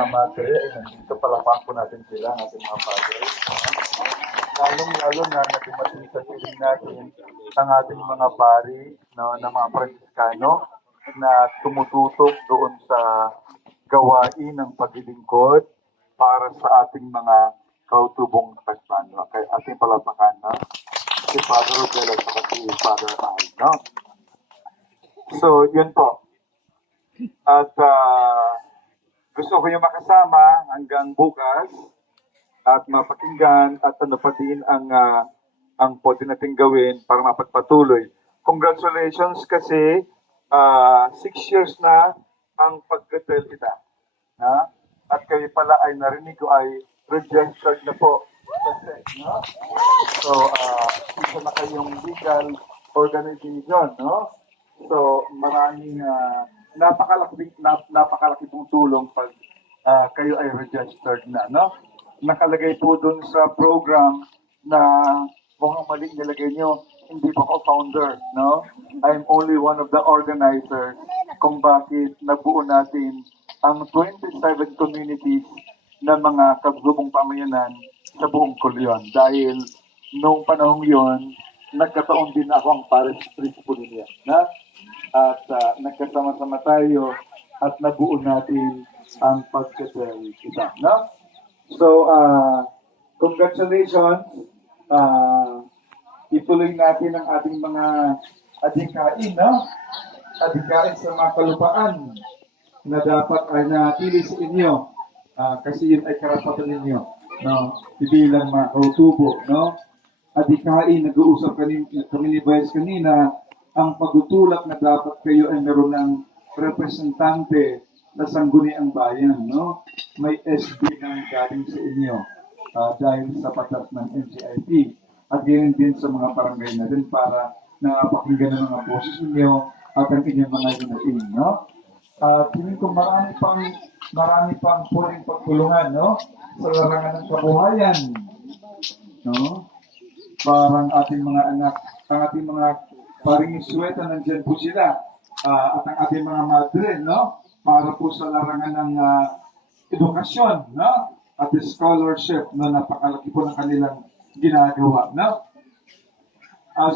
mga madre ay nandito. Palapakan po natin sila, ang ating mga father. Lalong-lalo na naging sa piling natin ang ating mga pari no, na mga Franciscano na tumututok doon sa gawain ng paglilingkod para sa ating mga kautubong Kristiyano. Kaya ating palapakan na si Father Rodel at saka si Father Al. No? So, yun po. At gusto ko yung makasama hanggang bukas at mapakinggan at ano pa din ang pwede natin gawin para mapagpatuloy. Congratulations kasi 6 years na ang pagkatel kita. Na? At kayo pala ay narinig ko ay registered na po sa SEC. No? So, isa na kayong legal organization. No? So, maraming napakalaki pong tulong pag kayo ay registered na. No? Nakalagay po dun sa program na mukhang maling nilagay nyo, hindi po ako founder. No? I'm only one of the organizers kung bakit nabuo natin ang 27 communities na mga kagrupong pamayanan sa buong Colyon. Dahil noong panahong yon, nagkataon din ako ang Paris Principal niya. Na? At nagkasama-sama tayo at nabuo natin ang pagkasal kita. No? So, congratulations. Ituloy natin ang ating mga adhikain, no? Adhikain sa mga kalupaan na dapat ay natili sa inyo. Kasi yun ay karapatan ninyo. No? Bilang mga kautubo, no? Adhikain, nag-uusap kami ni Vice kanina, ang pagtutulak na dapat kayo ay meron ng representante na sangguniang bayan, no? May SB na galing sa inyo dahil sa patas ng NCIP at ganyan din sa mga barangay na rin para napakinggan ng mga boses ninyo at ang inyong mga yunain, no? Tingin ko marami pang pwedeng pagtulungan, no? Sa larangan ng kabuhayan, no? Parang ating mga anak, ang ating mga paring isweta, nandyan po sila. At ang ating mga madre, no? Para po sa larangan ng edukasyon, no? At scholarship, no? Napakalaki po ng kanilang ginagawa, no?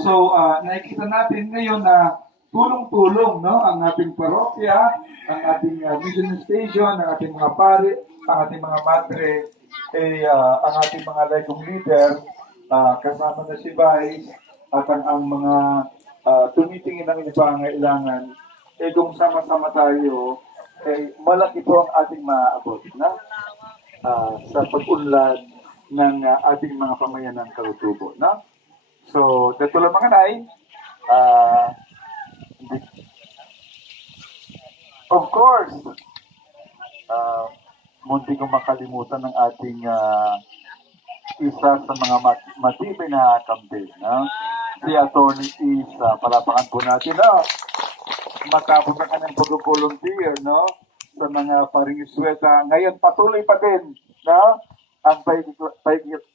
So, nakikita natin ngayon na tulong-tulong, no? Ang ating parokya, ang ating mission station, ang ating mga pari, ang ating mga madre, ang ating mga legong leader, kasama na si Vice, at ang mga tumitingin ng pangailangan, kung sama-sama tayo, malaki po ang ating maaabot na sa pag-unlad ng ating mga pamayanang kalutubo. Na? So, dito lang mga nay, of course, munti kong makalimutan ng ating isa sa mga matibay na campaign. No? Si Atty. Isa, palapakan po natin. No? Matapos ang kanyang pag-volunteer, no? Sa mga paringisweta. Ngayon, patuloy pa din, no? Ang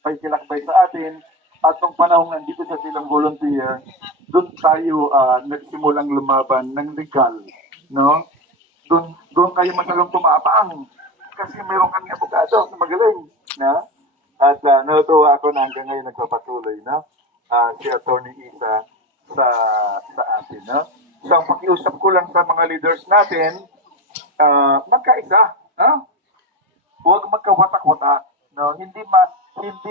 paikilakbay sa atin. At nung panahon nandito sa silang volunteer, doon tayo nagsimulang lumaban ng legal, no? Doon kayo masyadong tumapang. Kasi mayroon kami abogado na magaling, no? At natutuwa ako na hanggang ngayon nagpapatuloy, no? Si Atty. Isa sa atin, no? So, ang pakiusap ko lang sa mga leaders natin, magkaisa, no? Huwag magkawatak-watak, no? Hindi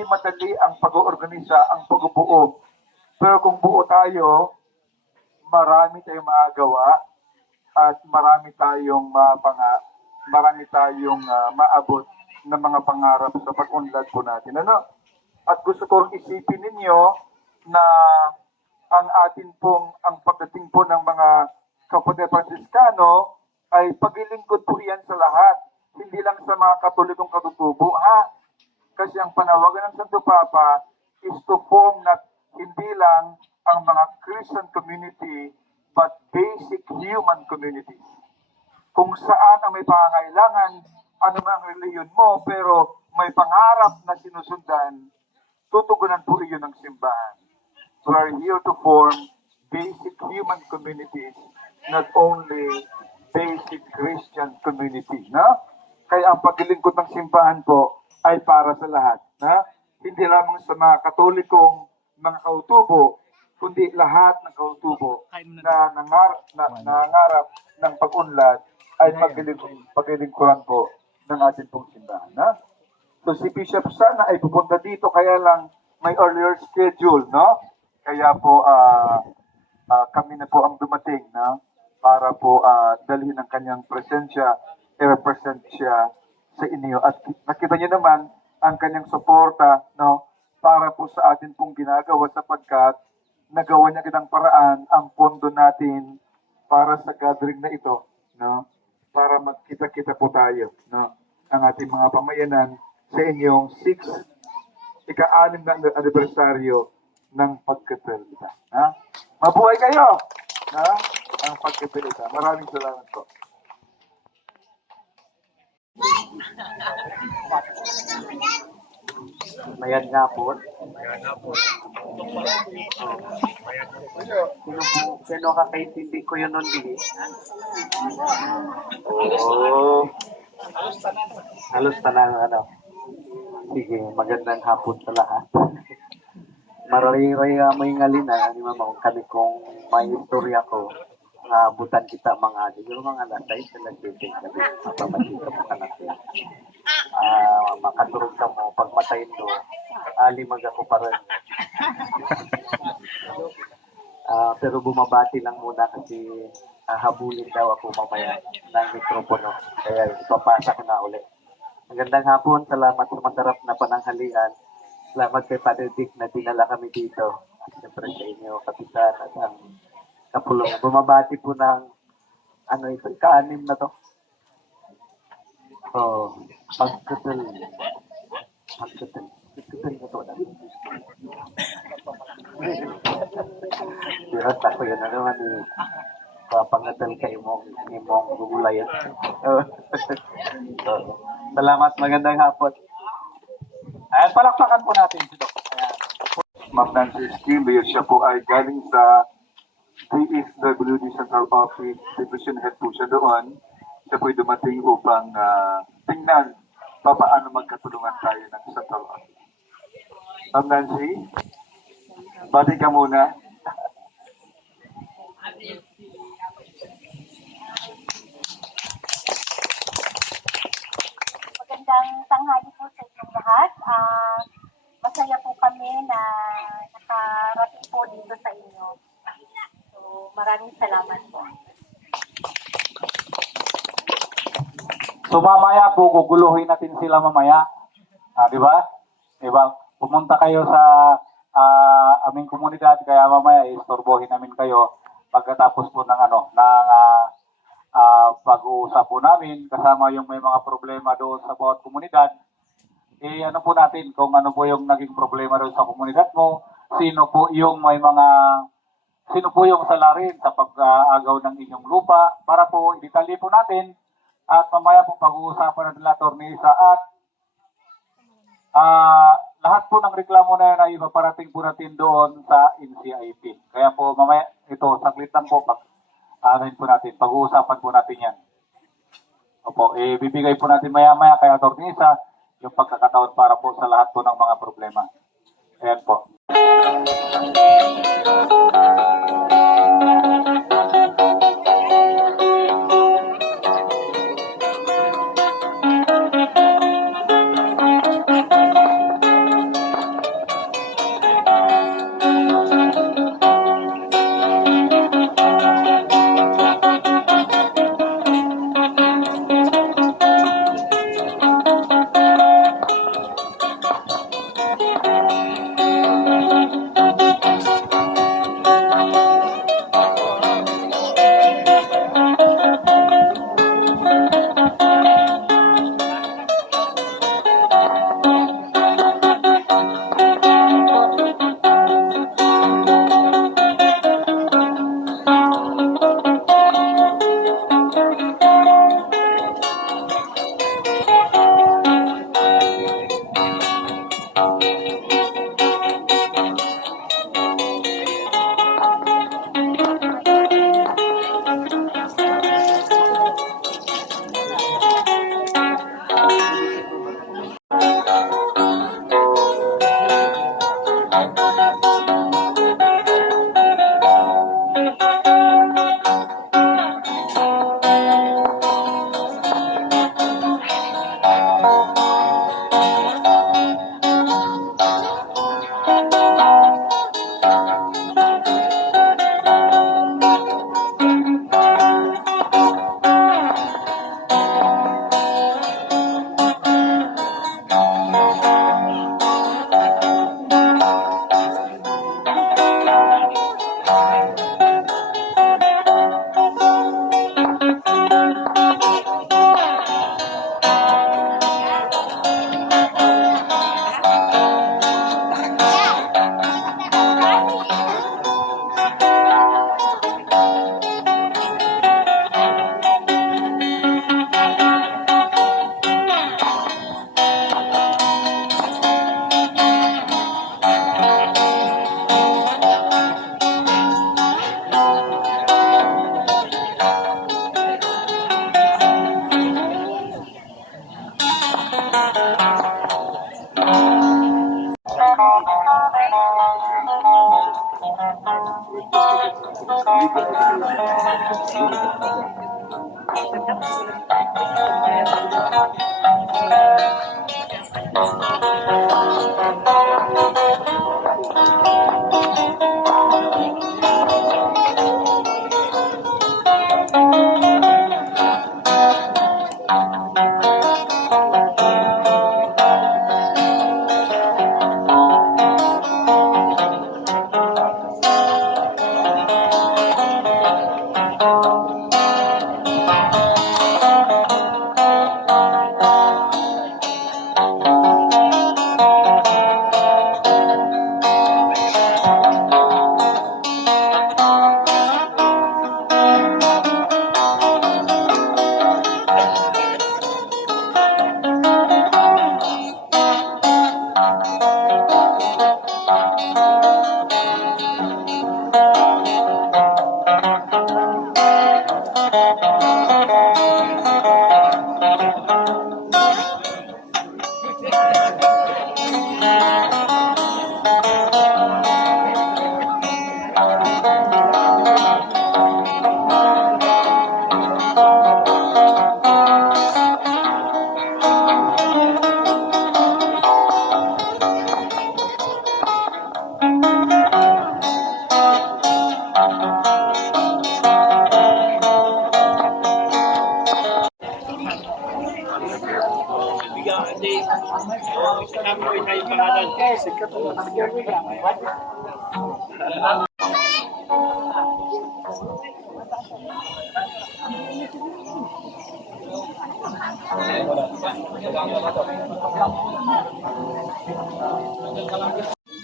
madali ang pag-oorganisa, ang pagbubuo. Pero kung buo tayo, marami tayong magagawa at marami tayong maabot na mga pangarap sa pag-unlad po natin. Ano? At gusto ko isipin ninyo na ang pagdating po ng mga kapatid Franciscano ay paglilingkod po yan sa lahat. Hindi lang sa mga katolikong katutubo, ha? Kasi ang panawagan ng Santo Papa is to form not hindi lang ang mga Christian community but basic human community. Kung saan ang may pangangailangan, ano man ang reliyon mo, pero may pangarap na sinusundan, tutugunan po iyon ng simbahan. We are here to form basic human communities, not only basic Christian community. No? Kaya ang paglilingkod ng simbahan po ay para sa lahat. Na? Hindi lamang sa mga katolikong mga kautubo, kundi lahat ng kautubo na nangarap ng pag-unlad ay paglilingkuran po ng ating pong simbahan. Na? So si Bishop sana ay pupunta dito, kaya lang may earlier schedule, no? Kaya po kami na po ang dumating, na para po dalhin ang kanyang presensya, i-represent siya sa inyo. At nakita niyo naman ang kanyang suporta, no, para po sa atin pong ginagawa, sapagkat nagawa niya ng paraan ang pondo natin para sa gathering na ito, no, para magkita-kita po tayo, no, ang ating mga pamayanan sa inyong ika-6 na anibersaryo ng pagkapelita. Ha? Mabuhay kayo! Ha? Ang pagkapelita. Maraming salamat po. Mayad nga po. Sino kakaintindi ko yun nun, Bili? Oo. Halos tanan, ano. Sige, magandang hapon sa lahat. Mararay may ngalina, ni mama, kami kung may istorya ko, butan kita mga, yung mga lasay sila sitting kami, mapamasika mo ka natin. Makaturog ka mo, pag matayin do, limag ako pa rin. Pero bumabati lang muna kasi habulin daw ako mamaya ng mikropono. Kaya ipapasa ko na ulit. Magandang hapon, salamat sa masarap na pananghalian. Salamat kay Father Dick na dinala kami dito. At siyempre sa inyo, kapitan at ang kapulong. Bumabati po ng, ito, ika-6 na to. Pagkatal na to. Dirat ako yun, naman papangatal kayo mong gugulayan. Salamat, magandang hapon. Ayan, palakpakan po natin si Doc. Ma'am Nancy Esquilio, siya po ay galing sa DSWD Central Office, Division Head po siya doon. Siya po ay dumating upang tingnan paano magkatulungan tayo ng Central Office. Ma'am Nancy, bati ka muna. Magandang tanghali po sa inyong lahat. Masaya po kami na nakarating po dito sa inyo. So, maraming salamat po. So mamaya po, guguluhin natin sila mamaya. Di ba? Diba? Pumunta kayo sa aming komunidad, kaya mamaya istorbohin namin kayo pagkatapos po ng pag-uusap po namin kasama yung may mga problema doon sa bawat komunidad. Ano po natin kung ano po yung naging problema doon sa komunidad mo, sino po yung salarin sa pag-agaw ng inyong lupa, para po i-detalye po natin at mamaya po pag-uusapan natin na Tornisa at lahat po ng reklamo na yun ay ipaparating po natin doon sa NCIP. Kaya po mamaya, ito, saglit lang po, pag-uusapan po natin yan. Opo, bibigay po natin maya-maya kay Tornisa yung pagkakataon para po sa lahat po ng mga problema. Ayan po.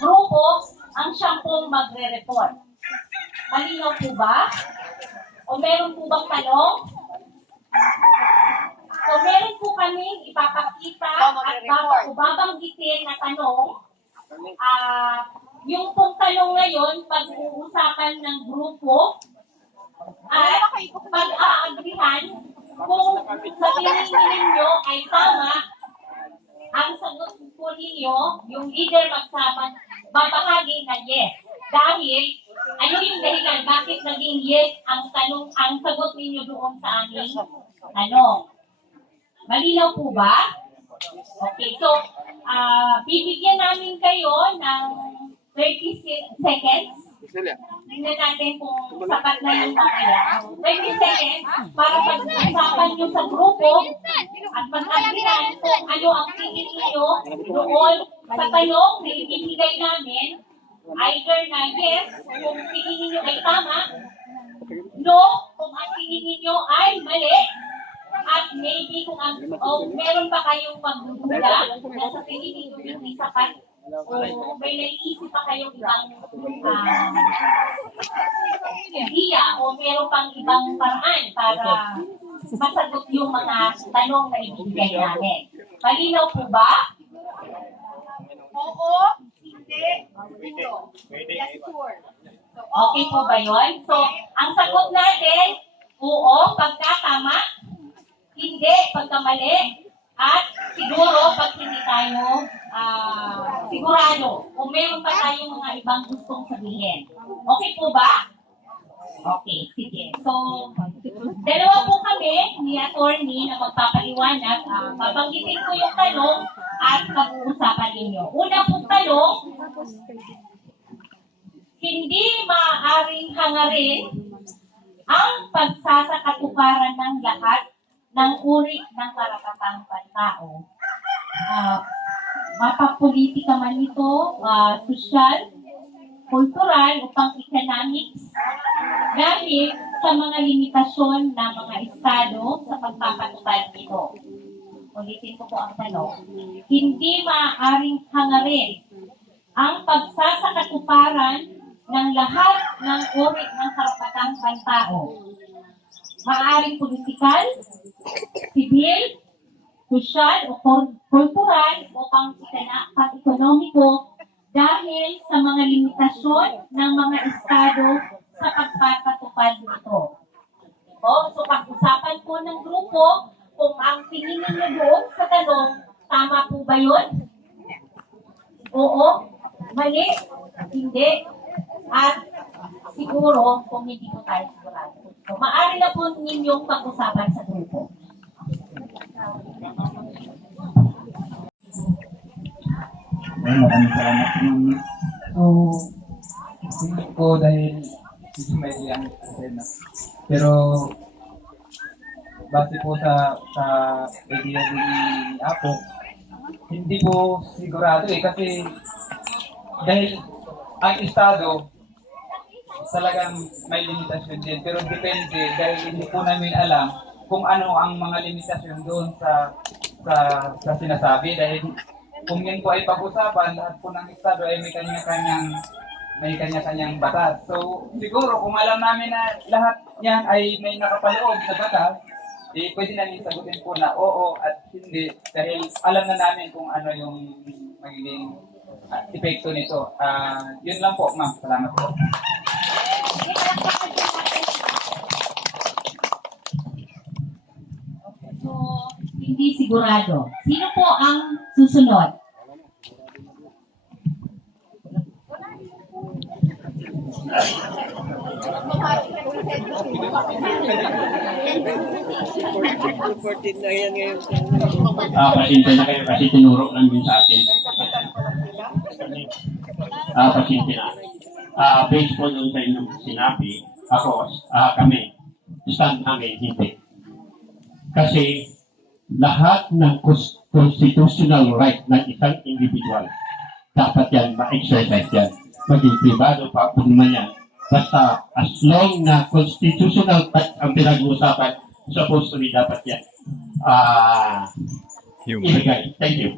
Grupo ang siyang pong magre-report. Malinaw po ba? O meron po bang tanong? So meron po kami ipapakita at babanggitin na tanong. Yung pong tanong ngayon, pag-uusapan ng grupo at pag-aagrihan kung sa tingin ninyo ay tama, ang sagot po ninyo, yung leader babahagi na yes. Dahil, ano yung dahilan? Bakit naging yes ang sagot ninyo doon sa aming tanong? Malinaw po ba? Okay, so, bibigyan namin kayo ng 30 seconds. Tingnan natin kung sapat na yung mamaya. 30 seconds para pag-usapan nyo sa grupo at pag-agrihan kung ano ang tingin ninyo doon sa tanong na ibibigay namin. Either na yes, kung tingin ninyo ay tama, no, kung ang tingin ninyo ay mali, at maybe kung meron pa kayong pagdududa na sa tingin ninyo hindi sapat, o may naiisip pa kayong ibang idea o meron pang ibang paraan para masagot yung mga tanong na ibibigay namin. Malinaw po ba? Oo, hindi, siguro. Yes, sure. Okay po ba yun? So, ang sagot natin, oo, pagka tama, hindi, pagka mali, at siguro pag hindi tayo sigurado kung meron pa tayong mga ibang gustong sabihin. Okay po ba? Okay, sige. So, dalawa po kami ni attorney na magpapaliwanag. Babanggitin ko yung tanong at pag-uusapan ninyo. Una pong tanong, hindi maaaring hangarin ang pagsasakatuparan ng lahat ng uri ng karapatang pantao. Mapapolitika man ito, sosyal, kultural, upang economics, dahil sa mga limitasyon ng mga estado sa pagpapatupad nito. Ulitin ko po ang tanong. Hindi maaaring hangarin ang pagsasakatuparan ng lahat ng uri ng karapatang pantao. Maaaring politikal, sibil, sosyal o kultural o pang-ekonomiko dahil sa mga limitasyon ng mga estado sa pagpapatupad nito. So pag-usapan po ng grupo kung ang tingin ninyo doon sa tanong, Tama po ba yun? Oo? Mali? Hindi? At siguro, kung hindi po tayo sigurado. So, maaari na po ninyong pag-usapan sa grupo. Ay, maraming salamat po, ma'am. So, tingin ko dahil medyo may ilang na. Pero, base po sa idea ni Apo, hindi po sigurado kasi dahil ang estado talagang may limitasyon din. Pero depende dahil hindi po namin alam kung ano ang mga limitasyon doon sa sinasabi. Dahil kung yan po ay pag-usapan, lahat po ng estado ay may kanya-kanyang batas. So, siguro kung alam namin na lahat yan ay may nakapaloob sa batas, pwede namin sagutin po na oo at hindi dahil alam na namin kung ano yung magiging epekto nito. Yun lang po, ma'am. Salamat po. So, hindi sigurado. Sino po ang susunod? Pasensya na kayo kasi tinuro lang din sa atin. Pasensya na. Based po doon sa inyong sinabi, kami, stand namin, hindi. Kasi lahat ng constitutional right ng isang individual, dapat yan ma-exercise yan. Maging privado pa, kung naman yan. Basta as long na constitutional right ang pinag-uusapan, supposed to be dapat yan. Ibigay. Thank you.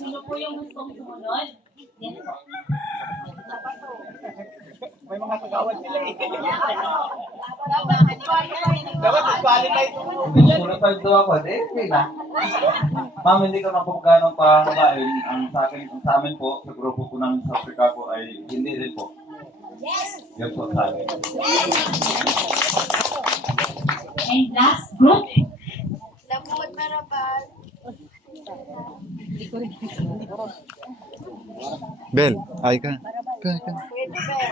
Sino po yung gustong sumunod? Yan po. May mga kagawad sila eh. Dapat qualify ito. Sunod pa ito ako. Ma'am, hindi ko na po gano'ng pahabain. Ang sa amin po, sa grupo po namin sa Africa po ay hindi rin po. Yes! Yan po sa amin. And last group? Lamod Marabal. Bel, ay ka.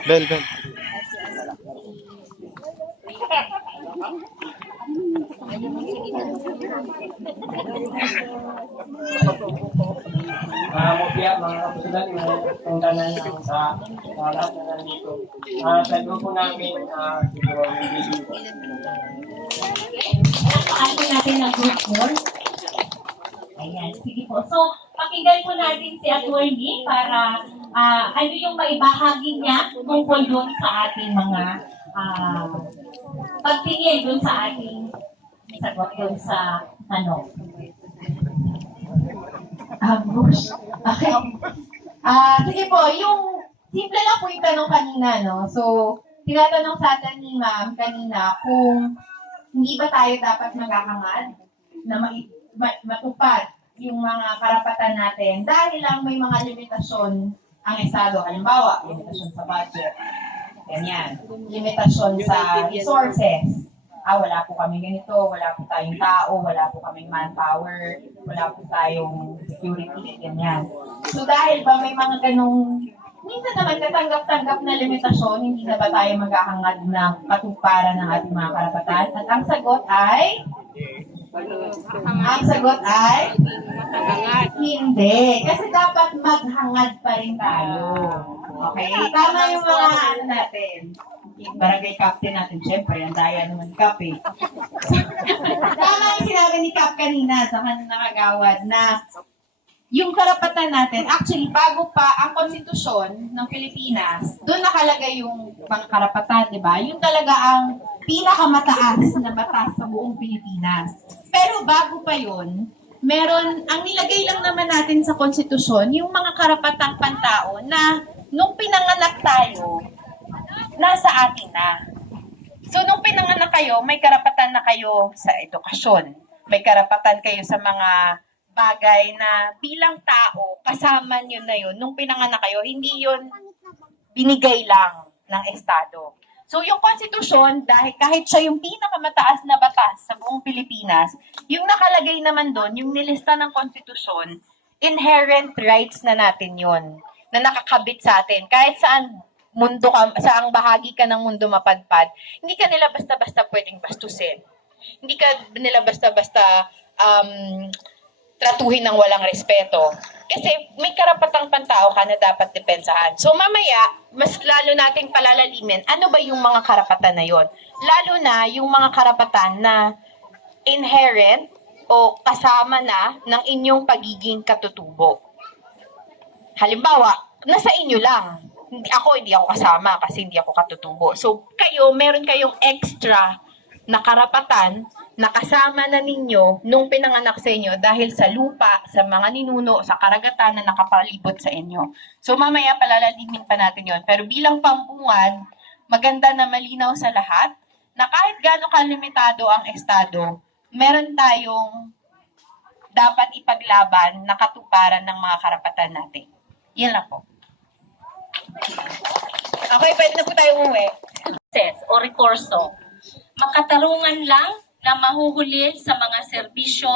Bel. Mga mopya, mga kapusulan, mga tungganan ng sa lahat na nandito. Sa grupo namin, siguro hindi dito. Paano po natin ang group 4? Ayan, sige po. So, pakinggan po natin si Attorney para ano yung maibahagi niya tungkol doon sa ating mga pagtingin doon sa ating sagot doon sa tanong. Ambush. Okay. Sige po, yung simple lang po yung tanong kanina, no? So, tinatanong sa atin ni ma'am kanina kung hindi ba tayo dapat magkakangad na matupad yung mga karapatan natin dahil lang may mga limitasyon ang Estado. Halimbawa, limitasyon sa budget. Ganyan. Limitasyon sa resources. Wala po kami ganito, wala po tayong tao, wala po kaming manpower, wala po tayong security, ganyan. So dahil ba may mga ganong, minsan naman katanggap-tanggap na limitasyon, hindi na ba tayo maghahangad ng katuparan ng ating mga karapatan? At ang sagot ay? Hindi. Kasi dapat maghangad pa rin tayo. Okay? Tama yung mga ano natin. Barangay captain natin, syempre, ang daya naman Cap eh. Tama yung sinabi ni Cap kanina sa kanang nakagawad na yung karapatan natin, actually, bago pa ang konstitusyon ng Pilipinas, doon nakalagay yung mga karapatan, di ba? Yung talaga ang pinakamataas na batas sa buong Pilipinas. Pero bago pa yun, meron, ang nilagay lang naman natin sa konstitusyon, yung mga karapatang pantao na nung pinanganak tayo, nasa atin na. So, nung pinanganak kayo, may karapatan na kayo sa edukasyon. May karapatan kayo sa mga bagay na bilang tao, kasama nyo na yun. Nung pinanganak kayo, hindi yun binigay lang ng Estado. So, yung konstitusyon, dahil kahit siya yung pinakamataas na batas sa buong Pilipinas, yung nakalagay naman doon, yung nilista ng konstitusyon, inherent rights na natin yon na nakakabit sa atin. Kahit saan mundo ka, saang bahagi ka ng mundo mapadpad, hindi ka nila basta-basta pwedeng bastusin. Hindi ka nila basta-basta tratuhin ng walang respeto. Kasi may karapatang pantao ka na dapat depensahan. So mamaya, mas lalo nating palalalimin, ano ba yung mga karapatan na yon? Lalo na yung mga karapatan na inherent o kasama na ng inyong pagiging katutubo. Halimbawa, nasa inyo lang. Hindi ako kasama kasi hindi ako katutubo. So kayo, meron kayong extra na karapatan na kasama na ninyo nung pinanganak sa inyo dahil sa lupa, sa mga ninuno, sa karagatan na nakapalibot sa inyo. So mamaya palalalimin pa natin yon. Pero bilang pambungad, maganda na malinaw sa lahat na kahit gaano kalimitado ang estado, meron tayong dapat ipaglaban na katuparan ng mga karapatan natin. Yan lang po. Okay, pwede na po tayo umuwi. O rekurso. Makatarungan lang na mahuhuli sa mga serbisyo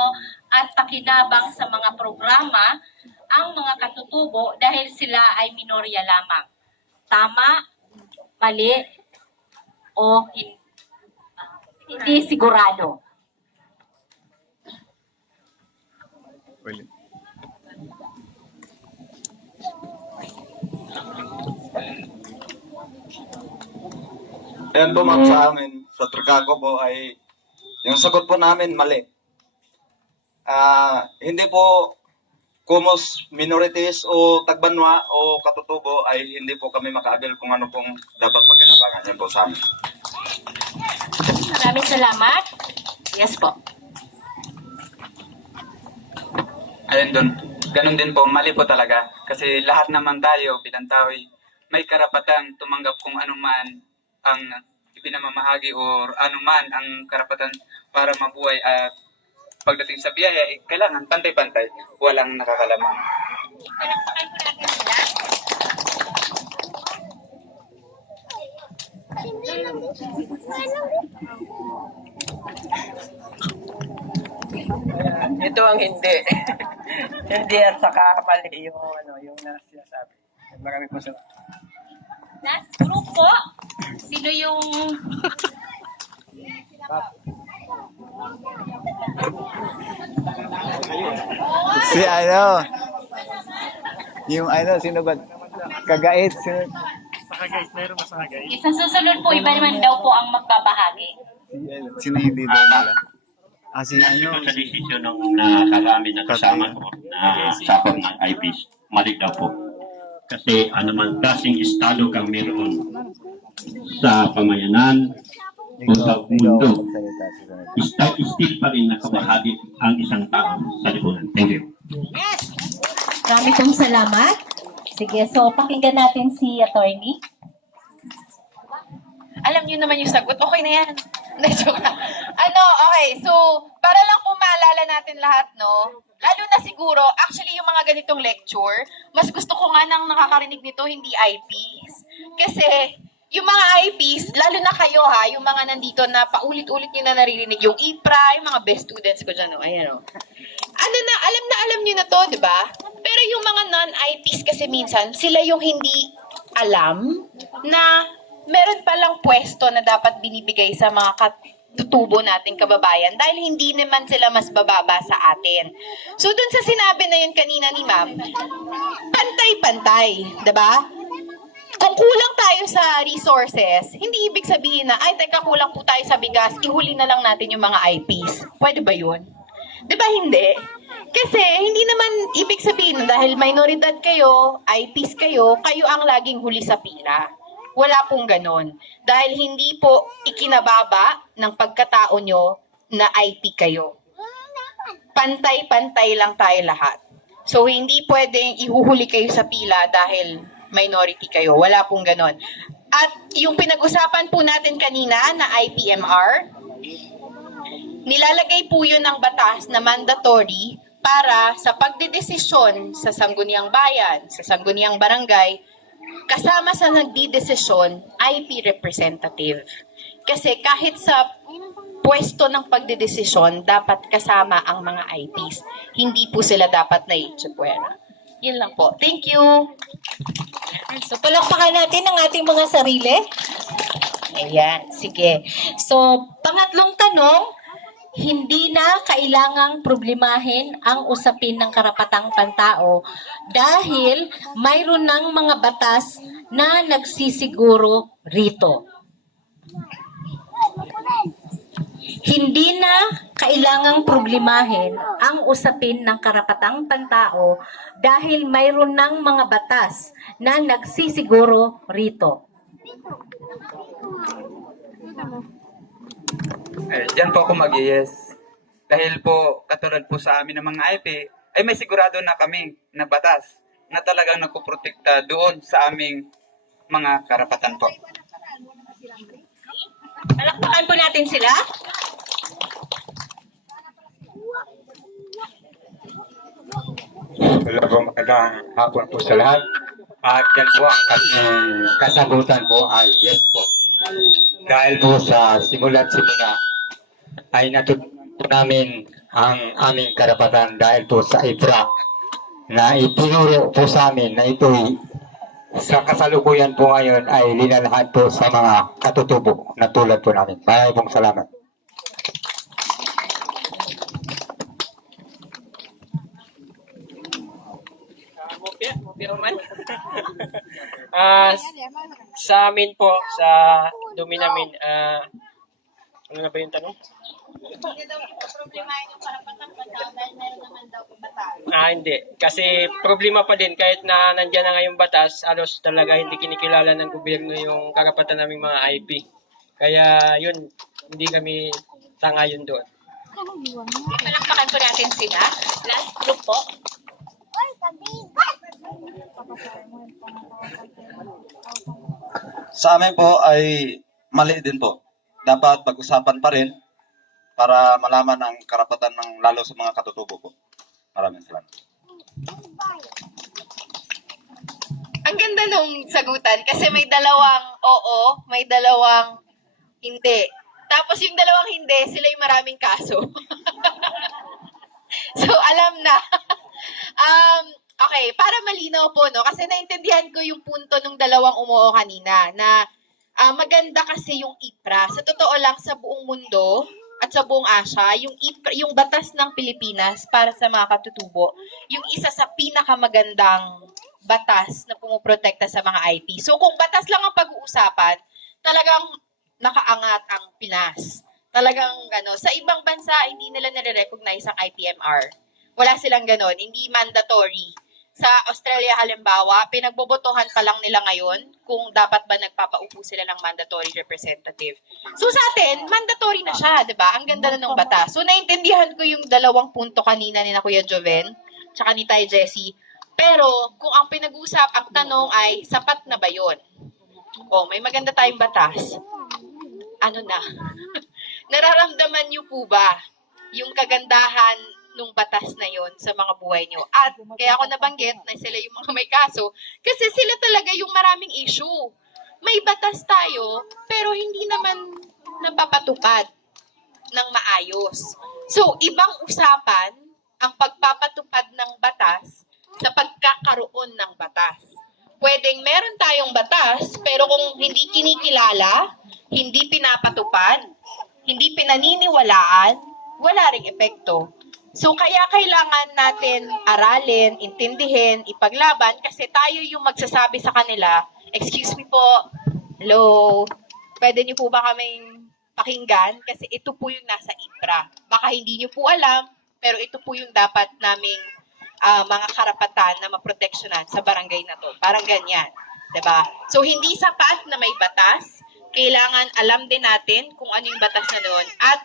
at pakinabang sa mga programa ang mga katutubo dahil sila ay minorya lamang. Tama, mali, o hindi sigurado. Ulit. Ayan po ma'am, sa amin, sa Tricago po ay, yung sagot po namin mali. Hindi po kumos minorities o tagbanwa o katutubo ay hindi po kami makaabil kung ano pong dapat pakinabangan. Yan po sa amin. Maraming salamat. Yes po. Ayun doon. Ganun din po, mali po talaga. Kasi lahat naman tayo, bilang tao, may karapatan tumanggap kung anuman ang ipinamamahagi o anuman ang karapatan para mabuhay at pagdating sa biyaya, kailangan pantay-pantay, walang nakakalamang. Palakpakan po natin sila. Ito ang hindi. Hindi at saka mali yung sinasabi. Maraming po salamat. Last group po. Sino yung... Si yung sino ba? Kagait. Sino? Sa susunod po, iba naman daw po ang magbabahagi. Sino hindi daw nila? Si Ito sa desisyon ng nakarami na kasama ko na sapang ng IPs, mali daw po. Kasi anumang klaseng estado kang meron sa pamayanan o sa mundo, still pa rin nakabahagi ang isang tao sa lipunan. Thank you. Marami pong salamat. Sige, so pakinggan natin si attorney. Alam niyo naman yung sagot. Okay na yan. Joke lang. Okay. So, para lang po maalala natin lahat, no? Lalo na siguro, actually, yung mga ganitong lecture, mas gusto ko nga nang nakakarinig nito, hindi IPs. Kasi, yung mga IPs, lalo na kayo ha, yung mga nandito na paulit-ulit nyo na naririnig, yung IPRA, yung mga best students ko dyan, no? Ayan, no? Alam nyo na to, di ba? Pero yung mga non-IPs kasi minsan, sila yung hindi alam na meron palang pwesto na dapat binibigay sa mga katutubo nating kababayan dahil hindi naman sila mas bababa sa atin. So, dun sa sinabi na yun kanina ni ma'am, pantay-pantay, diba? Kung kulang tayo sa resources, hindi ibig sabihin na, ay, teka, kulang po tayo sa bigas, ihuli na lang natin yung mga IPs. Pwede ba yun? Diba hindi? Kasi hindi naman ibig sabihin na dahil minoridad kayo, IPs kayo, kayo ang laging huli sa pila. Wala pong ganon. Dahil hindi po ikinababa ng pagkatao nyo na IP kayo. Pantay-pantay lang tayo lahat. So, hindi pwedeng ihuhuli kayo sa pila dahil minority kayo. Wala pong ganon. At yung pinag-usapan po natin kanina na IPMR, nilalagay po yun ng batas na mandatory para sa pagdedesisyon sa sangguniang bayan, sa sangguniang barangay, kasama sa nagdidesisyon, IP representative. Kasi kahit sa pwesto ng pagdedesisyon, dapat kasama ang mga IPs. Hindi po sila dapat na itsipwera. Yun lang po. Thank you. So, palakpakan natin ang ating mga sarili. Ayan, sige. So, pangatlong tanong, hindi na kailangang problemahin ang usapin ng karapatang pantao dahil mayroon ng mga batas na nagsisiguro rito. Hindi na kailangang problemahin ang usapin ng karapatang pantao dahil mayroon ng mga batas na nagsisiguro rito. Diyan po ako mag-yes. Dahil po, katulad po sa amin ng mga IP, ay may sigurado na kami na batas na talagang nagpuprotekta doon sa aming mga karapatan po. Palakpakan po natin sila. Hello po, magandang hapon po sa lahat. At yan po ang kasagutan po ay yes po. Dahil po sa simula't simula ay natutunan namin ang aming karapatan dahil po sa IPRA na itinuro po sa amin na ito'y sa kasalukuyan po ngayon ay linalahad po sa mga katutubo na tulad po namin. Maraming pong salamat. Sa amin po, sa dumi namin, ano na ba yung tanong? Hindi. Kasi problema pa din, kahit na nandyan na ngayong batas, alos talaga hindi kinikilala ng gobyerno yung karapatan naming mga IP. Kaya yun, hindi kami tangayon doon. Palakpakan po natin sila. Last group po. Sa amin po ay mali din po. Dapat pag-usapan pa rin para malaman ang karapatan ng lalo sa mga katutubo po. Maraming salamat. Ang ganda nung sagutan kasi may dalawang oo, may dalawang hindi. Tapos yung dalawang hindi, sila yung maraming kaso. So, alam na. Okay, para malinaw po, no? Kasi naintindihan ko yung punto ng dalawang umuo kanina na maganda kasi yung IPRA. Sa totoo lang, sa buong mundo at sa buong Asia, yung batas ng Pilipinas para sa mga katutubo, yung isa sa pinakamagandang batas na pumuprotekta sa mga IP. So, kung batas lang ang pag-uusapan, talagang nakaangat ang Pinas. Talagang, sa ibang bansa, hindi nila nare-recognize ang IPMR. Wala silang ganon, hindi mandatory. Sa Australia, halimbawa, pinagbobotohan pa lang nila ngayon kung dapat ba nagpapaupo sila ng mandatory representative. So sa atin, mandatory na siya, di ba? Ang ganda na ng batas. So naintindihan ko yung dalawang punto kanina ni na Kuya Joven, tsaka ni Tay Jessie. Pero kung ang ang tanong ay, sapat na ba yun? O, may maganda tayong batas. Ano na? Nararamdaman niyo po ba yung kagandahan nung batas na yon sa mga buhay nyo? At kaya ako nabanggit na sila yung mga may kaso kasi sila talaga yung maraming issue. May batas tayo pero hindi naman napapatupad ng maayos. So, ibang usapan ang pagpapatupad ng batas sa pagkakaroon ng batas. Pwedeng meron tayong batas pero kung hindi kinikilala, hindi pinapatupad, hindi pinaniniwalaan, wala ring epekto. So, kaya kailangan natin aralin, intindihin, ipaglaban kasi tayo yung magsasabi sa kanila, excuse me po, hello, pwede niyo po ba kaming pakinggan? Kasi ito po yung nasa IPRA. Baka hindi niyo po alam, pero ito po yung dapat naming mga karapatan na maproteksyonan sa barangay na to. Parang ganyan. Diba? So, hindi sapat na may batas. Kailangan alam din natin kung ano yung batas na doon at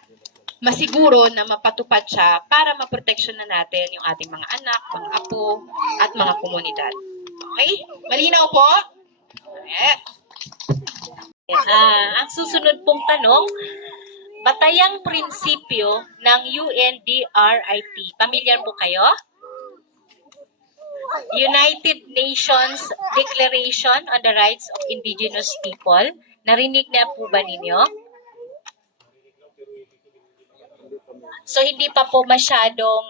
masiguro na mapatupad siya para maproteksyon na natin yung ating mga anak, mga apo, at mga komunidad. Okay? Malinaw po? Yes. Ang susunod pong tanong, batayang prinsipyo ng UNDRIP. Pamilyar po kayo? United Nations Declaration on the Rights of Indigenous People. Narinig na po ba ninyo? So, hindi pa po masyadong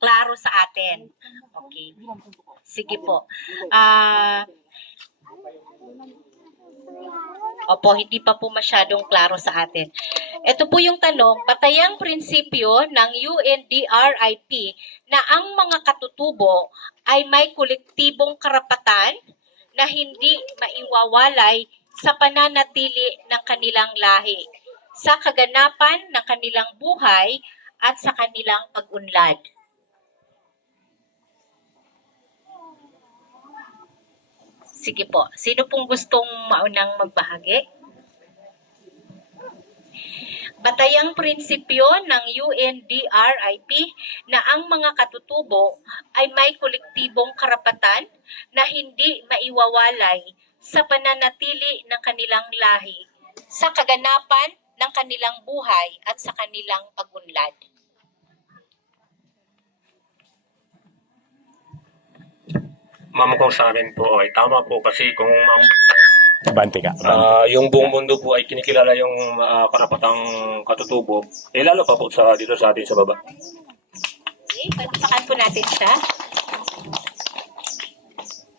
klaro sa atin. Okay. Sige po. Opo, hindi pa po masyadong klaro sa atin. Ito po yung tanong, batayang prinsipyo ng UNDRIP na ang mga katutubo ay may kolektibong karapatan na hindi maiwawalay sa pananatili ng kanilang lahi, sa kaganapan ng kanilang buhay at sa kanilang pag-unlad. Sige po, sino pong gustong maunang magbahagi? Batayang prinsipyo ng UNDRIP na ang mga katutubo ay may kolektibong karapatan na hindi maiwawalay sa pananatili ng kanilang lahi, sa kaganapan ng kanilang buhay at sa kanilang pag-unlad. Ma'am, kung sa amin po ay tama po kasi kung Bante ka. yung buong mundo po ay kinikilala yung karapatang katutubo, eh lalo pa po sa dito sa atin sa baba. Okay, palakpakan po natin siya.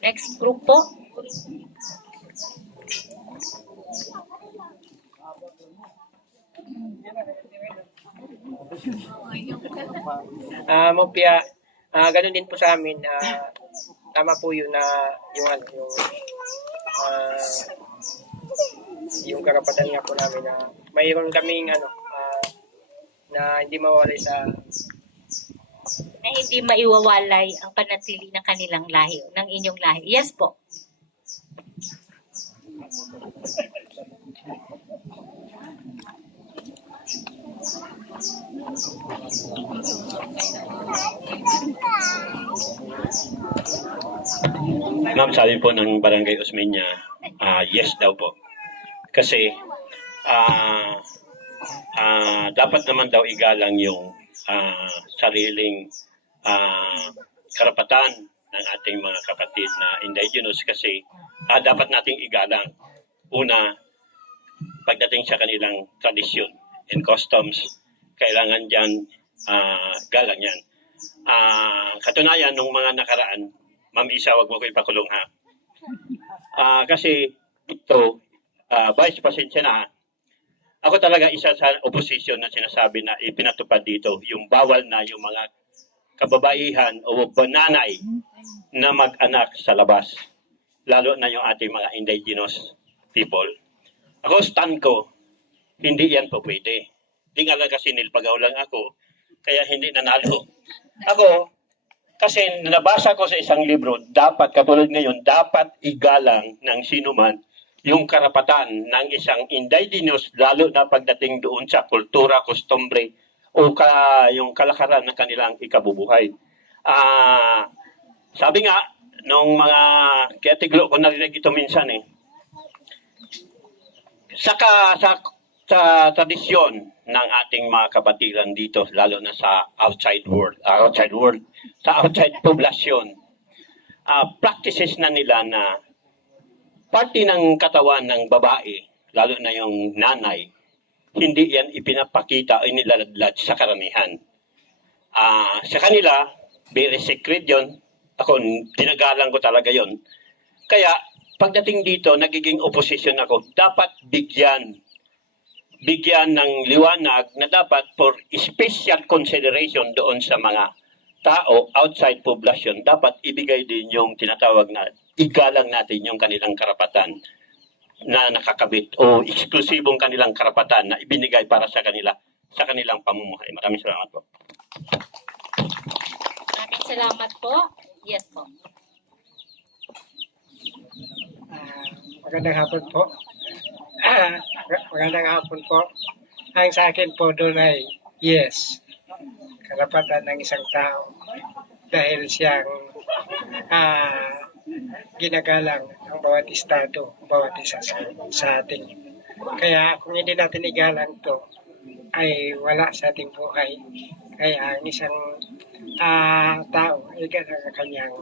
Next group po. Mopia, ganun din po sa amin. Tama po yun na yung karapatan nga po namin na mayroon kaming na hindi mawalay sa Na hindi maiwawalay ang panatili ng kanilang lahi, ng inyong lahi. Yes po. Ma'am, sabi po ng Barangay Osmeña, yes daw po. Kasi dapat naman daw igalang yung sariling karapatan ng ating mga kapatid na indigenous kasi dapat nating igalang. Una, pagdating sa kanilang tradisyon and customs, kailangan dyan galang yan. Katunayan, nung mga nakaraan, Ma'am Isa, wag mo ko ipakulong ha. Kasi ito, Vice, pasensya na ha. Ako talaga isa sa opposition na sinasabi na ipinatupad dito, yung bawal na yung mga kababaihan o bananay na mag-anak sa labas. Lalo na yung ating mga indigenous people. Ako, stand ko, hindi yan po pwede. Di nga lang kasi nilpagaw lang ako, kaya hindi nanalo. Ako, kasi nabasa ko sa isang libro, dapat, katulad ngayon, dapat igalang ng sinuman yung karapatan ng isang indigenous, lalo na pagdating doon sa kultura, kostumbre, o yung kalakaran ng kanilang ikabubuhay. Sabi nga, nung mga kiyatiglo ko narinig ito minsan sa tradisyon ng ating mga kapatiran dito, lalo na sa outside world, sa outside poblasyon, practices na nila na parte ng katawan ng babae, lalo na yung nanay, hindi yan ipinapakita o inilaladlad sa karamihan. Sa kanila, very secret yun. Ako, tinagalang ko talaga yon. Kaya, pagdating dito, nagiging opposition ako. Dapat bigyan ng liwanag na dapat for special consideration doon sa mga tao outside population, dapat ibigay din yung tinatawag na igalang natin yung kanilang karapatan na nakakabit o eksklusibong kanilang karapatan na ibinigay para sa kanila sa kanilang pamumuhay. Maraming salamat po. Maraming salamat po. Yes po. Magandang hapon po. Magandang hapon po. Ang sa akin po doon ay yes. Karapatan ng isang tao dahil siyang ginagalang ang bawat estado, bawat isa sa ating. Kaya kung hindi natin igalang to ay wala sa ating buhay. Kaya ang isang tao ay galang ang kanyang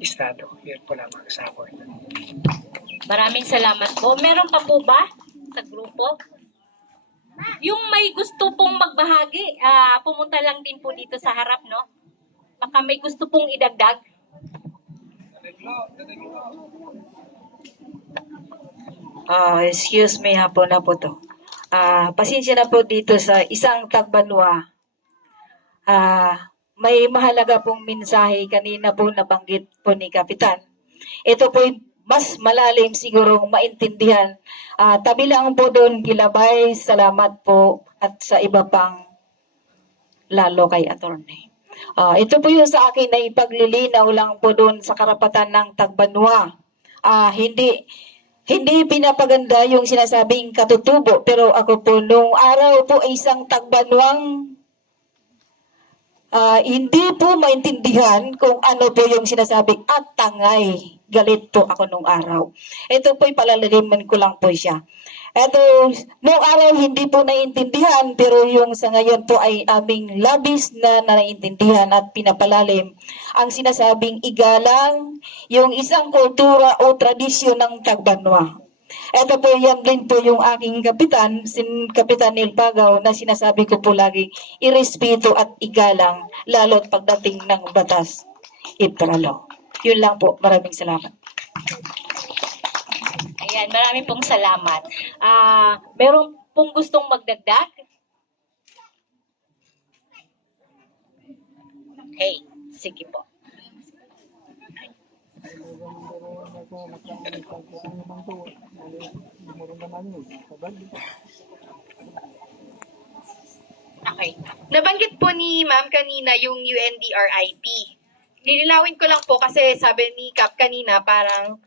estado. Yun po lamang sa akin. Maraming salamat po. Meron pa po ba sa grupo? Yung may gusto pong magbahagi, pumunta lang din po dito sa harap, no? Baka may gusto pong idagdag. Excuse me hapon na po to. Pasensya na po dito sa isang Tagbanwa. May mahalaga pong mensahe kanina po nabanggit po ni Kapitan. Ito po mas malalim siguro maintindihan. Tabi lang po doon, Gilabay, salamat po at sa iba pang lalo kay attorney. Ito po yung sa akin na ipaglilinaw lang po doon sa karapatan ng Tagbanwa. Hindi pinapaganda yung sinasabing katutubo, pero ako po nung araw po ay isang Tagbanwang hindi po maintindihan kung ano po yung sinasabing at tangay. Galit po ako nung araw. Ito po'y palalaliman ko lang po siya. Ito, nung araw hindi po naiintindihan, pero yung sa ngayon po ay aming labis na naiintindihan at pinapalalim ang sinasabing igalang yung isang kultura o tradisyon ng Tagbanwa. Ito po yan din po yung aking kapitan, Kapitan Neil Pagaw, na sinasabi ko po lagi, irespeto at igalang, lalo't pagdating ng batas, ipralo. Yun lang po. Maraming salamat. Ayan, maraming pong salamat. Meron pong gustong magdagdag? Okay, sige po. Okay. Nabanggit po ni Ma'am kanina yung UNDRIP. Lilinawin ko lang po kasi sabi ni Cap kanina parang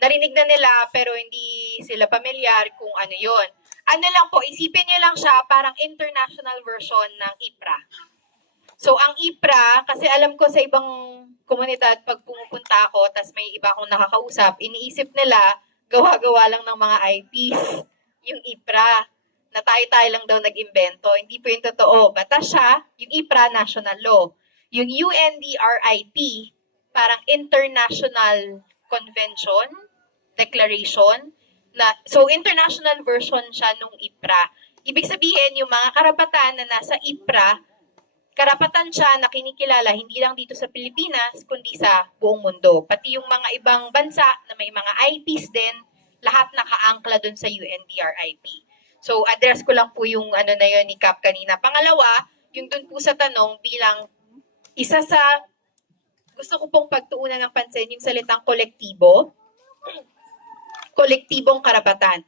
narinig na nila pero hindi sila pamilyar kung ano yon. Ano lang po, isipin niyo lang siya parang international version ng IPRA. So ang IPRA, kasi alam ko sa ibang komunidad pag pumupunta ako tas may iba akong nakakausap, iniisip nila gawa-gawa lang ng mga IPs yung IPRA na tayo-tayo lang daw nag-imbento. Hindi po yung totoo. Batas siya, yung IPRA, national law. Yung UNDRIP, parang international convention, declaration, so international version siya nung IPRA. Ibig sabihin, yung mga karapatan na nasa IPRA, karapatan siya na kinikilala hindi lang dito sa Pilipinas, kundi sa buong mundo. Pati yung mga ibang bansa na may mga IPs din, lahat nakaangkla dun sa UNDRIP. So, address ko lang po yung ano na yun ni Cap kanina. Pangalawa, yung dun po sa tanong bilang isa sa gusto ko pong pagtuunan ng pansin yung salitang kolektibo. Kolektibong karapatan.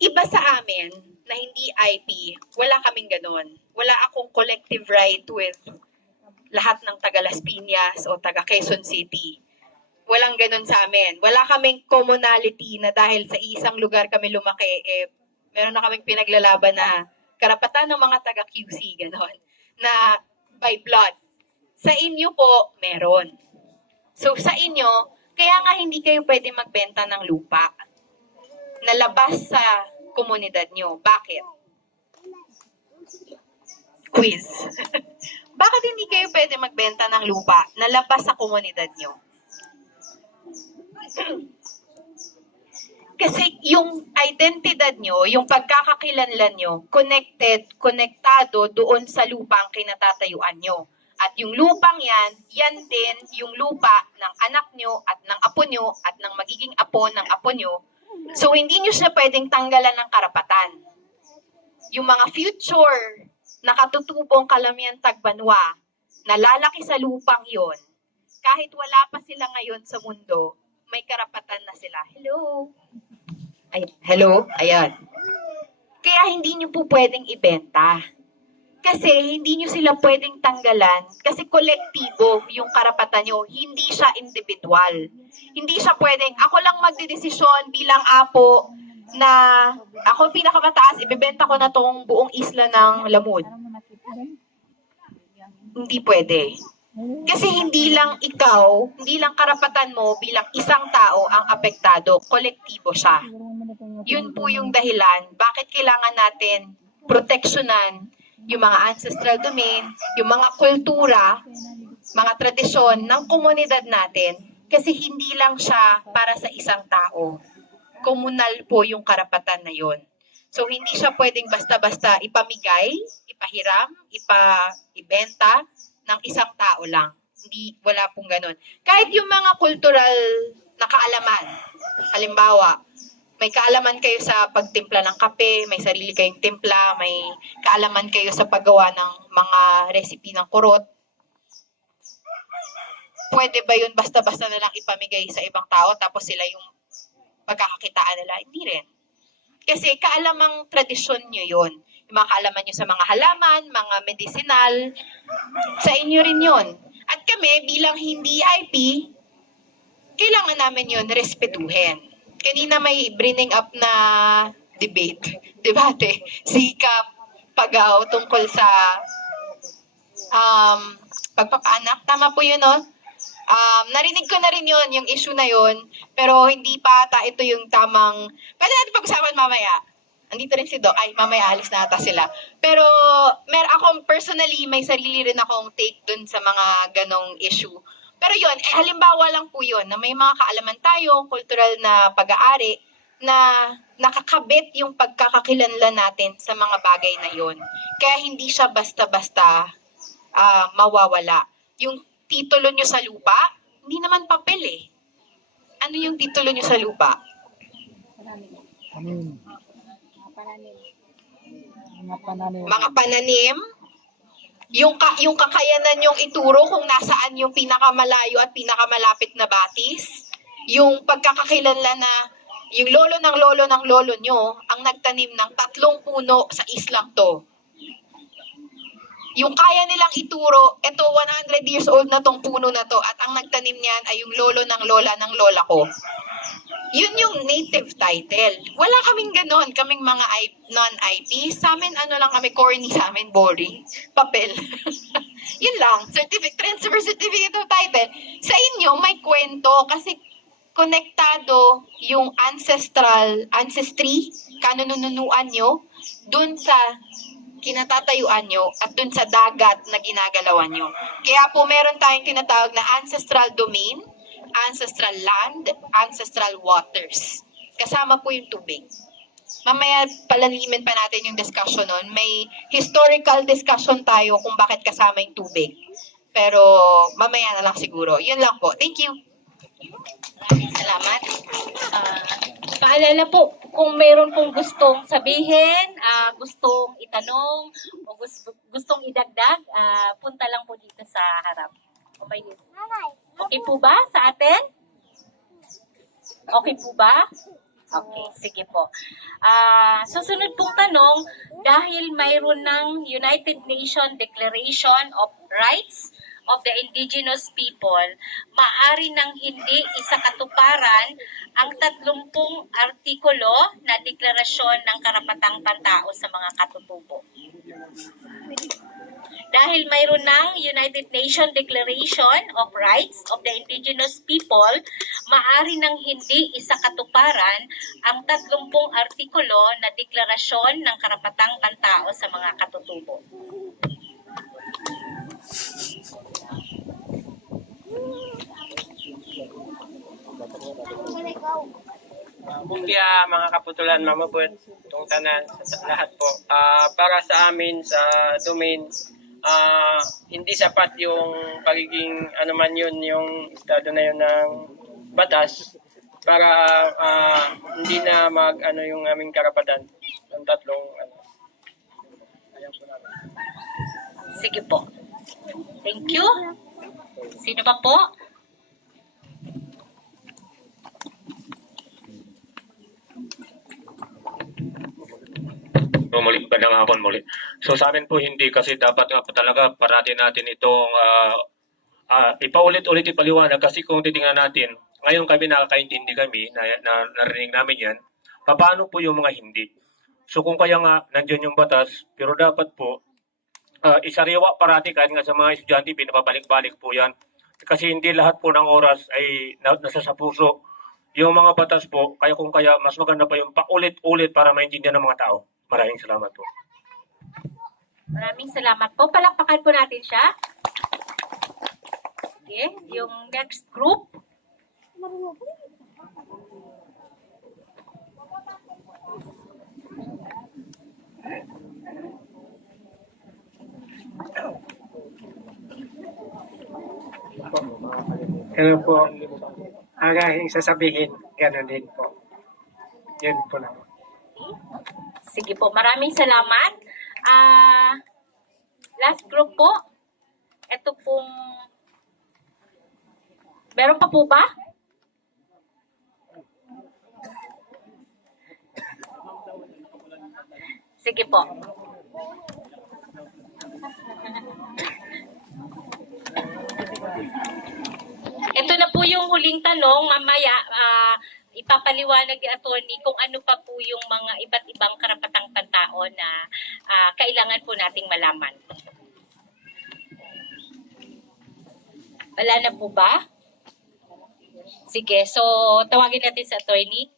Iba sa amin na hindi IP, wala kaming ganon. Wala akong collective right with lahat ng taga Las Piñas o taga Quezon City. Walang ganon sa amin. Wala kaming commonality na dahil sa isang lugar kami lumaki, meron na kaming pinaglalaban na karapatan ng mga taga QC, ganon, na by blood. Sa inyo po, meron. So sa inyo, kaya nga hindi kayo pwede magbenta ng lupa na labas sa komunidad nyo. Bakit? Quiz. Bakit hindi kayo pwede magbenta ng lupa na labas sa komunidad nyo? Kasi yung identidad nyo, yung pagkakakilanlan nyo, konektado doon sa lupang kinatatayuan nyo. At yung lupang yan din yung lupa ng anak nyo at ng apo nyo at ng magiging apo ng apo nyo. So, hindi nyo siya pwedeng tanggalan ng karapatan. Yung mga future na katutubong kalamiang Tagbanwa na lalaki sa lupang yon, kahit wala pa sila ngayon sa mundo, may karapatan na sila. Hello? Hello? Ayan. Kaya hindi nyo po pwedeng ibenta. Kasi hindi nyo sila pwedeng tanggalan. Kasi kolektibo yung karapatan nyo. Hindi siya individual. Hindi siya pwedeng, ako lang magdedesisyon bilang apo na ako pinakamataas, ibebenta ko na tong buong isla ng Lamud. Hindi pwede. Kasi hindi lang ikaw, hindi lang karapatan mo bilang isang tao ang apektado, kolektibo siya. Yun po yung dahilan, bakit kailangan natin proteksyonan yung mga ancestral domain, yung mga kultura, mga tradisyon ng komunidad natin, kasi hindi lang siya para sa isang tao. Komunal po yung karapatan na yun. So, hindi siya pwedeng basta-basta ipamigay, ipahiram, ibenta ng isang tao lang. Hindi, wala pong ganun. Kahit yung mga cultural na kaalaman, halimbawa, may kaalaman kayo sa pagtimpla ng kape, may sarili kayong timpla, may kaalaman kayo sa paggawa ng mga recipe ng kurot, pwede ba yun basta-basta na lang ipamigay sa ibang tao tapos sila yung pagkakakitaan nila? Hindi rin. Kasi kaalamang tradisyon nyo yun. Yung mga kaalaman nyo sa mga halaman, mga medicinal, sa inyo rin yun. At kami, bilang hindi IP, kailangan namin yun respetuhin. Kanina may bringing up na debate, si Kap Pagaw tungkol sa pagpapaanak. Tama po yun, no? Narinig ko na rin yun, yung issue na yun, pero hindi pa ata ito yung tamang, pwede natin pag-usapan mamaya. Andito rin si Doc, ay mamaya alis na ata sila. Pero ako personally, may sarili rin akong take dun sa mga ganong issue. Pero yun, halimbawa lang po yun, na may mga kaalaman tayo, cultural na pag-aari, na nakakabit yung pagkakakilanlan natin sa mga bagay na yun. Kaya hindi siya basta-basta mawawala. Yung titulo nyo sa lupa, hindi naman papel eh. Ano yung titulo nyo sa lupa? Mga pananim. Yung kakayanan yung ituro kung nasaan yung pinakamalayo at pinakamalapit na batis. Yung pagkakakilanlan na yung lolo ng lolo nyo ang nagtanim ng 3 puno sa islang to. Yung kaya nilang ituro, eto 100 years old na tong puno na to at ang nagtanim niyan ay yung lolo ng lola ko. Yun yung native title. Wala kaming ganon, kaming mga non-IP. Sa amin, lang kami, corny sa amin, boring. Papel. Yun lang. Transfer certificate of title. Sa inyo, may kwento kasi konektado yung ancestry, kanununuan nyo, dun sa kinatatayuan nyo at dun sa dagat na ginagalawan nyo. Kaya po meron tayong tinatawag na ancestral domain, ancestral land, ancestral waters. Kasama po yung tubig. Mamaya palalimin pa natin yung discussion nun. May historical discussion tayo kung bakit kasama yung tubig. Pero mamaya na lang siguro. Yun lang po. Thank you. Maraming salamat. Paalala po, kung mayroon pong gustong sabihin, gustong itanong, o gustong idagdag, punta lang po dito sa harap. Okay po ba sa atin? Okay po ba? Okay, sige po. Susunod pong tanong, dahil mayroon ng United Nations Declaration of Rights of the Indigenous People, maaari nang hindi isakatuparan ang 30 artikulo na deklarasyon ng karapatang pantao sa mga katutubo. Dahil mayroon ng United Nations Declaration of Rights of the Indigenous People, maaari nang hindi isakatuparan ang 30 artikulo na deklarasyon ng karapatang pantao sa mga katutubo. Bumpia, mga kaputulan, mamabot, tungtanan, sa lahat po. Para sa amin, sa domain, hindi sapat yung pagiging, man yun, yung estado na yun ng batas para hindi na yung aming karapatan ng 3. Sige po. Thank you. Sino pa po? Muli, magandang hapon muli. So sa amin po hindi kasi dapat nga po talaga parati natin itong ipaulit-ulit ipaliwanag kasi kung titingnan natin, ngayon kami nakakaintindi kami, narinig namin yan, paano po yung mga hindi. So kung kaya nga nandiyan yung batas, pero dapat po isariwa parati kahit nga sa mga estudyante, pinapabalik-balik po yan. Kasi hindi lahat po ng oras ay nasa sa puso. Yung mga batas po, kaya kung kaya mas maganda pa yung paulit-ulit para maintindihan ng mga tao. Maraming salamat po. Maraming salamat po. Palakpakan po natin siya. Okay, yung next group. Ganun po. Ang aking sasabihin, ganun din po. Yun po lang. Sige po, maraming salamat. Last group po. Ito pong... Meron pa po ba? Sige po. Ito na po yung huling tanong. Mamaya, ipapaliwanag ni attorney kung ano pa po yung mga iba't ibang karapatang pantao na kailangan po nating malaman. Wala na po ba? Sige, so tawagin natin sa attorney.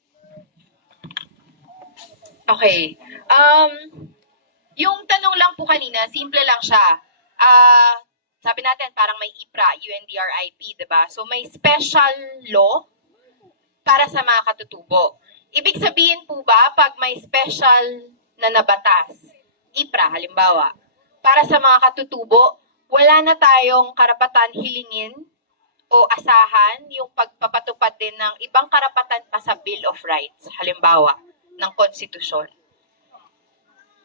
Okay. Yung tanong lang po kanina, simple lang siya. Sabi natin parang may IPRA, UNDRIP, 'di ba? So may special law para sa mga katutubo. Ibig sabihin po ba pag may special na nabatas, IPRA halimbawa, para sa mga katutubo, wala na tayong karapatan hilingin o asahan yung pagpapatupad din ng ibang karapatan pa sa Bill of Rights, halimbawa, ng konstitusyon?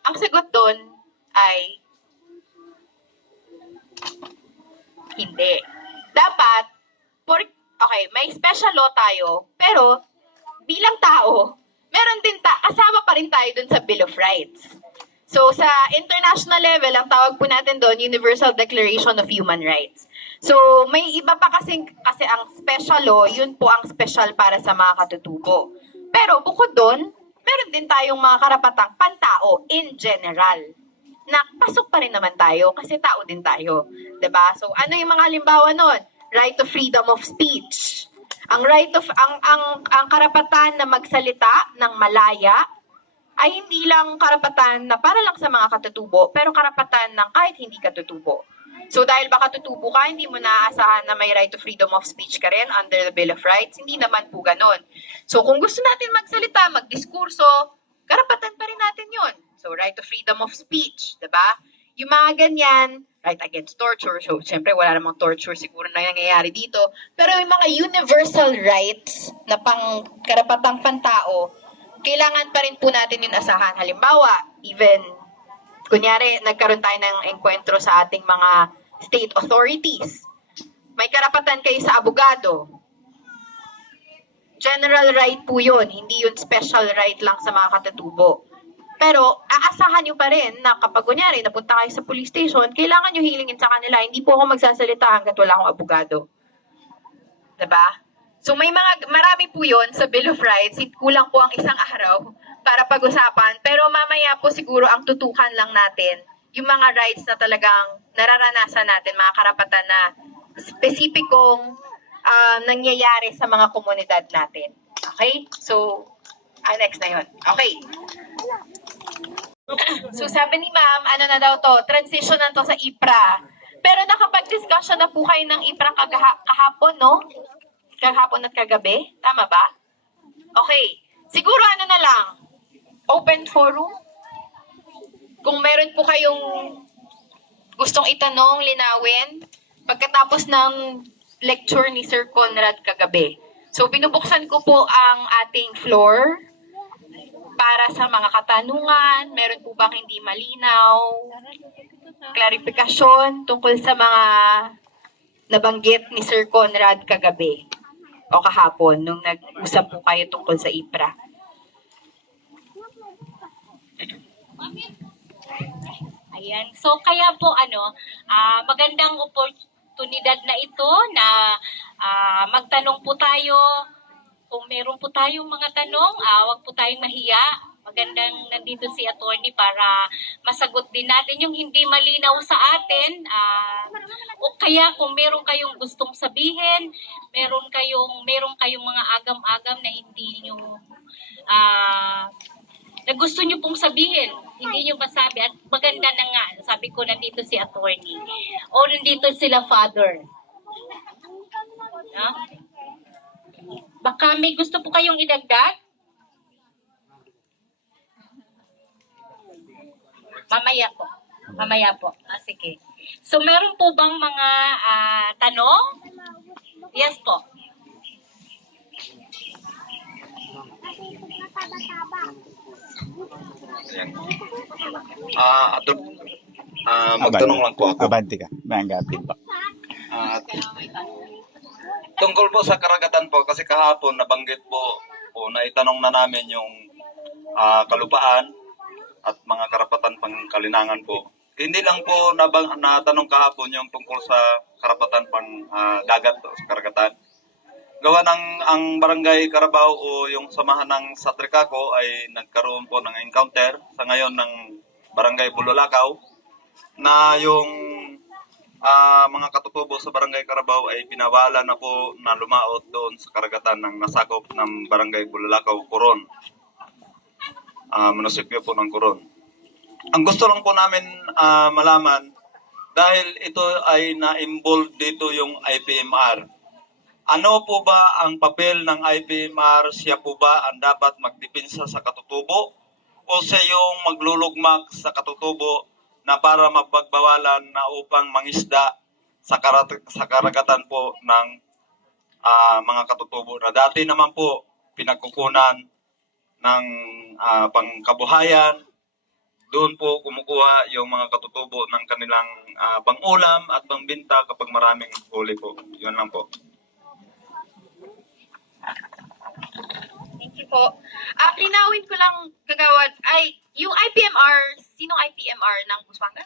Ang sagot doon ay hindi. Dapat, okay, may special law tayo, pero bilang tao, meron din kasama pa rin tayo doon sa Bill of Rights. So, sa international level, ang tawag po natin doon, Universal Declaration of Human Rights. So, may iba pa kasi ang special law, yun po ang special para sa mga katutubo. Pero bukod doon, meron din tayong mga karapatang pantao in general. Na pasok pa rin naman tayo kasi tao din tayo. 'Di ba? So, ano yung mga halimbawa nun? Right to freedom of speech. Ang ang karapatan na magsalita ng malaya ay hindi lang karapatan na para lang sa mga katutubo, pero karapatan ng kahit hindi katutubo. So dahil baka katutubo ka, hindi mo naaasahan na may right to freedom of speech ka rin under the Bill of Rights. Hindi naman po ganun. So kung gusto natin magsalita, magdiskurso, karapatan pa rin natin yun. So right to freedom of speech, diba? Yung mga ganyan, right against torture. So syempre wala namang torture siguro na nangyayari dito. Pero yung mga universal rights na pang karapatang pantao, kailangan pa rin po natin yung asahan. Halimbawa, even kunyari, nagkaroon tayo ng enkwentro sa ating mga state authorities. May karapatan kayo sa abogado. General right po yun, hindi yun special right lang sa mga katutubo. Pero, aasahan nyo pa rin na kapag kunyari, napunta kayo sa police station, kailangan nyo hilingin sa kanila, hindi po ako magsasalita hanggat wala akong abogado. Diba? So, marami po yun sa Bill of Rights, kulang po ang isang araw para pag-usapan. Pero mamaya po siguro ang tutukan lang natin yung mga rights na talagang nararanasan natin, mga karapatan na spesipikong nangyayari sa mga komunidad natin. Okay? So, next na yun. Okay. So, sabi ni ma'am, ano na daw to, transition na to sa IPRA. Pero nakapag-discussion na po kayo ng IPRA kahapon, no? Kahapon at kagabi? Tama ba? Okay. Siguro ano na lang, open forum. Kung meron po kayong gustong itanong, linawin, pagkatapos ng lecture ni Sir Conrad kagabi. So, binubuksan ko po ang ating floor para sa mga katanungan. Meron po bang hindi malinaw? Klarifikasyon tungkol sa mga nabanggit ni Sir Conrad kagabi o kahapon nung nag-usap po kayo tungkol sa IPRA. Ayan. So, kaya po, magandang oportunidad na ito na magtanong po tayo. Kung meron po tayong mga tanong, wag po tayong mahiya. Magandang nandito si attorney para masagot din natin yung hindi malinaw sa atin. O kaya kung meron kayong gustong sabihin, meron kayong mga agam-agam na hindi nyo na gusto nyo pong sabihin, hindi nyo masabi. At maganda na nga, sabi ko, nandito si attorney. O nandito sila father. No? Baka may gusto po kayong idagdag? Mamaya po. Mamaya po. Sige. So, meron po bang mga tanong? Yes po. Magtanong lang po ako. Abante ka. Manggatin pa. Tungkol po sa karagatan po, kasi kahapon nabanggit po na itanong na namin yung kalupaan at mga karapatan pangkalinangan po. Hindi lang po natanong kahapon yung tungkol sa karapatan pang dagat o sa karagatan. Gawa ng ang barangay Carabao o yung samahan ng Satricaco ay nagkaroon po ng encounter sa ngayon ng barangay Bulolakaw na yung mga katutubo sa barangay Carabao ay pinawalan na po na lumaot doon sa karagatan ng nasakop ng barangay Bulolakaw, Coron. Munisipyo po ng Coron. Ang gusto lang po namin malaman, dahil ito ay na-involve dito yung IPMR. Ano po ba ang papel ng IPMR? Siya po ba ang dapat magdepensa sa katutubo? O siya yung maglulugmak sa katutubo na para mapagbawalan na upang mangisda sa karagatan po ng mga katutubo na dati naman po pinagkukunan ng pangkabuhayan. Doon po kumukuha yung mga katutubo ng kanilang pangulam at pangbinta kapag maraming huli po. Yun lang po. Thank you po. Linawin ko lang, kagawad, ay, yung IPMR, sinong IPMR ng Busuanga?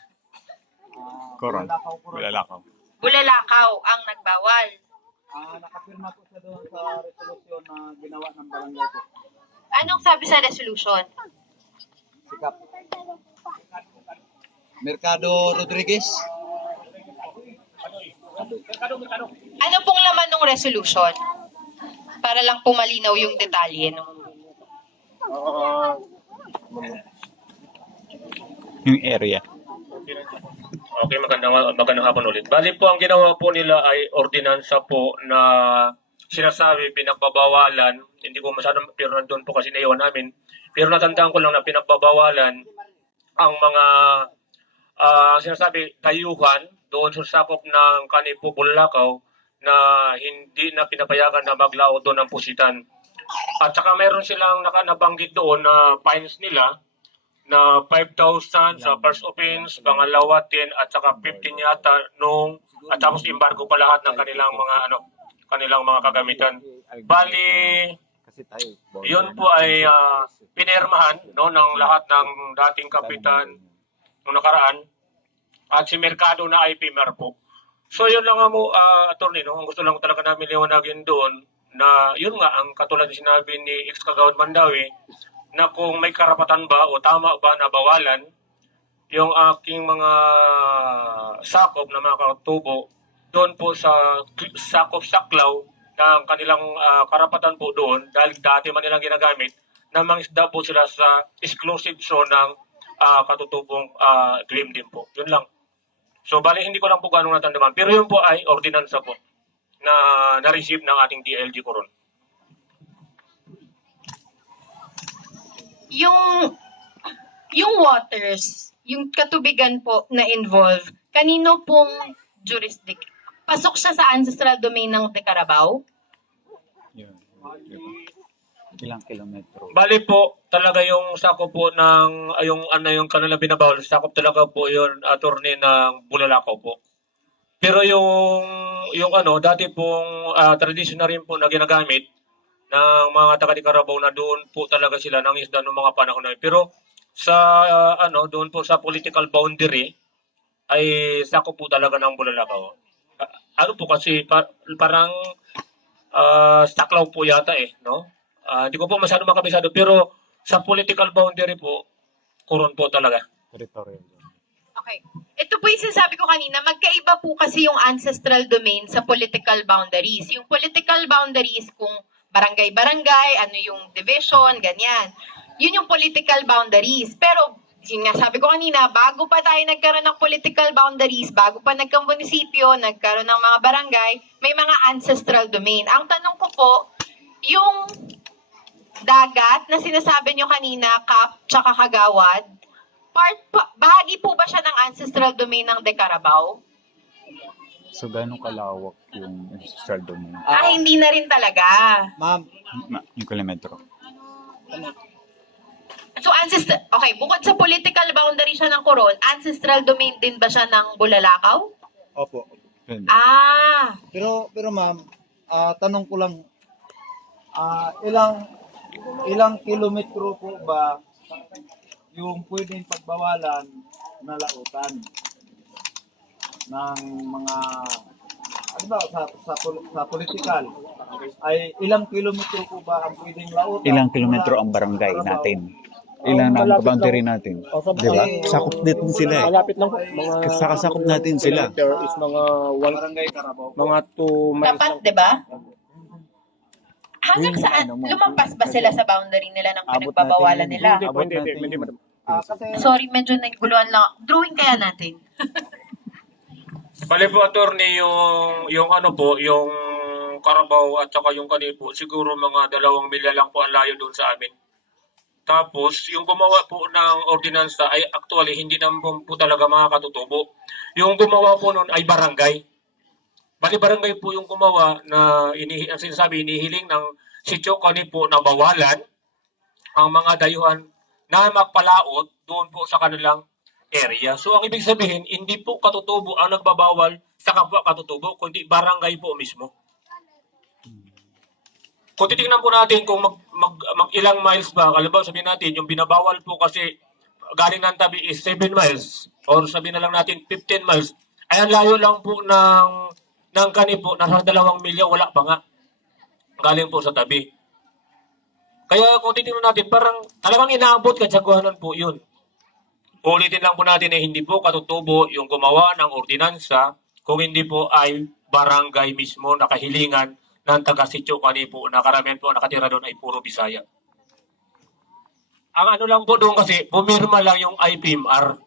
Coron. Bulalakaw. Bulalakaw ang nagbawal. Nakapirma po sa doon sa resolusyon na ginawa ng barangay po. Anong sabi sa resolution? Sikap. Mercado Rodriguez. Ano pong laman ng resolution? Para lang po malinaw yung detalye. No? Yung area. Okay, magandang hapon ulit. Bali po, ang ginawa po nila ay ordinansa po na sinasabi pinagbabawalan. Hindi ko masyadong, pero nandun po kasi naiwan namin. Pero natandaan ko lang na pinagbabawalan ang mga sinasabi dayuhan doon sa sakop ng Kanipo, Bulacau na hindi na pinapayagan na maglao doon ng pusitan. At saka meron silang nabanggit doon na fines nila na 5,000 sa first offense, pangalawa 10 at saka 15 yata nung at tapos embargo pa lahat ng kanilang mga kagamitan. Bali, yun po ay pinirmahan ng lahat ng dating kapitan nung nakaraan at si Mercado na IPMR po. So yun lang mo, attorney, ang gusto lang talaga namin liwanagin doon na yun nga ang katulad ng sinabi ni ex-kagawad Mandawi na kung may karapatan ba o tama ba na bawalan yung aking mga sakop na mga katubo doon po sa sakop saklaw ng kanilang karapatan po doon dahil dati man nilang ginagamit na mangisda po sila sa exclusive zone ng katutubong claim din po. Yun lang. So, bali, hindi ko lang po ganong natandaman. Pero yun po ay ordinansa po na na-receive ng ating DLG Coron. Yung waters, yung katubigan po na involve, kanino pong jurisdiction? Pasok siya sa ancestral domain ng Carabao? Ilang kilometro? Bali po, talaga yung sakop po ng, yung kanila binabawal, sakop talaga po yun, attorney ng Bulalakaw po. Pero yung dati pong traditional rin po na ginagamit ng mga taga Carabao na doon po talaga sila nang isda ng mga panahon na yun. Pero sa, doon po sa political boundary, ay sakop po talaga ng Bulalakaw. Po kasi, parang saklaw po yata no? Hindi ko po masyado makabisado, pero sa political boundary po, Coron po talaga. Territorial. Okay. Ito po yung sinasabi ko kanina, magkaiba po kasi yung ancestral domain sa political boundaries. Yung political boundaries, kung barangay-barangay, ano yung division, ganyan. Yun yung political boundaries. Pero, yun nga sabi ko kanina, bago pa tayo nagkaroon ng political boundaries, bago pa nagka-munisipyo, nagkaroon ng mga barangay, may mga ancestral domain. Ang tanong ko po, yung dagat na sinasabi nyo kanina, Kap, tsaka Kagawad, bahagi po ba siya ng ancestral domain ng De Carabao? So, gano'ng kalawak yung ancestral domain? Hindi na rin talaga. Yung kilometro. So, okay, bukod sa political boundary siya ng Coron, ancestral domain din ba siya ng Bulalakaw? Opo. Pero ma'am, tanong ko lang, ilang kilometro po ba yung pwedeng pagbawalan na lautan ng mga ano ba sa political ay ilang kilometro po ba ang pwedeng lautan? Ilang kilometro ang barangay natin? Ilan ang boundary natin? Di ba? Sakop dito sila eh. Malapit lang po. Sakasakop natin sila. Is mga Barangay Carabao. mga 2 miles Tapat, di ba? Hanggang saan? Lumampas ba sila sa boundary nila ng pinagbabawalan nila? Hindi, madam. Sorry, medyo naguluhan lang. Drawing kaya natin. Bali po, attorney, yung ano po, yung Carabao at saka yung Kanipo, siguro mga 2 milya lang po ang layo doon sa amin. Tapos, yung gumawa po ng ordinansa ay actually hindi naman po talaga mga katutubo. Yung gumawa po noon ay barangay. Bali barangay po yung gumawa na ang sinasabi, inihiling ng sityo Kanipo na bawalan ang mga dayuhan na magpalaot doon po sa kanilang area. So, ang ibig sabihin, hindi po katutubo ang nagbabawal sa kapwa katutubo, kundi barangay po mismo. Kung titingnan po natin kung mag ilang miles ba, kalabaw sabihin natin, yung binabawal po kasi galing ng tabi is 7 miles or sabihin na lang natin 15 miles. Ay ang layo lang po ng Kanipo, nasa 2 milya, wala pa nga. Galing po sa tabi. Kaya kung titingnan natin, parang talagang inaabot katsaguhanan po yun. Ulitin lang po natin na hindi po katutubo yung gumawa ng ordinansa kung hindi po ay barangay mismo nakahilingan ng taga-sityo Kanipo na karamihan po nakatira doon ay puro Bisaya. Ang ano lang po doon kasi, pumirma lang yung IPMR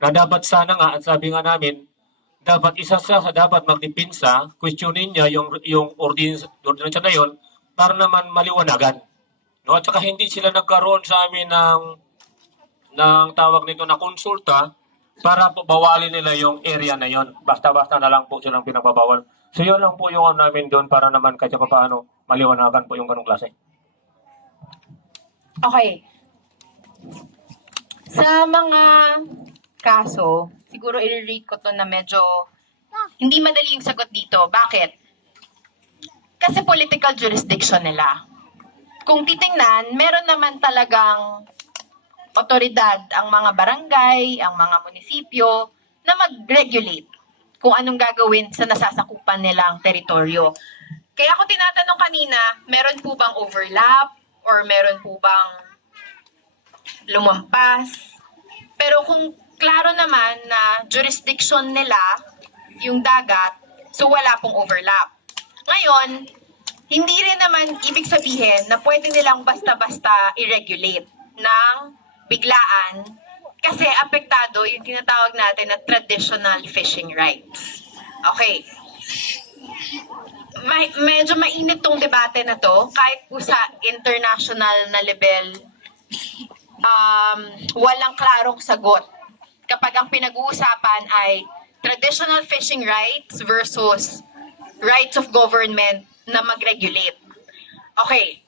na dapat sana nga, at sabi nga namin, dapat isa sa dapat magdipinsa, questionin niya yung ordinance na yun para naman maliwanagan. No? At saka hindi sila nagkaroon sa amin ng tawag nito na konsulta para po bawalin nila yung area na yon. Basta-basta na lang po silang pinagbabawal. So yun lang po yung namin doon para naman kahit pa paano maliwanagan po yung ganong klase. Okay. Sa mga kaso, siguro i-read ko to na medyo hindi madali yung sagot dito. Bakit? Kasi political jurisdiction nila. Kung titingnan, meron naman talagang otoridad ang mga barangay, ang mga munisipyo na mag-regulate kung anong gagawin sa nasasakupan nilang teritoryo. Kaya ako tinatanong kanina, meron po bang overlap or meron po bang lumampas? Pero kung klaro naman na jurisdiction nila yung dagat, so wala pong overlap. Ngayon, hindi rin naman ibig sabihin na pwede nilang basta-basta i-regulate ng biglaan kasi apektado yung tinatawag natin na traditional fishing rights. Okay. Medyo mainit tong debate na to kahit po sa international na level walang klarong sagot kapag ang pinag-uusapan ay traditional fishing rights versus rights of government na mag-regulate. Okay.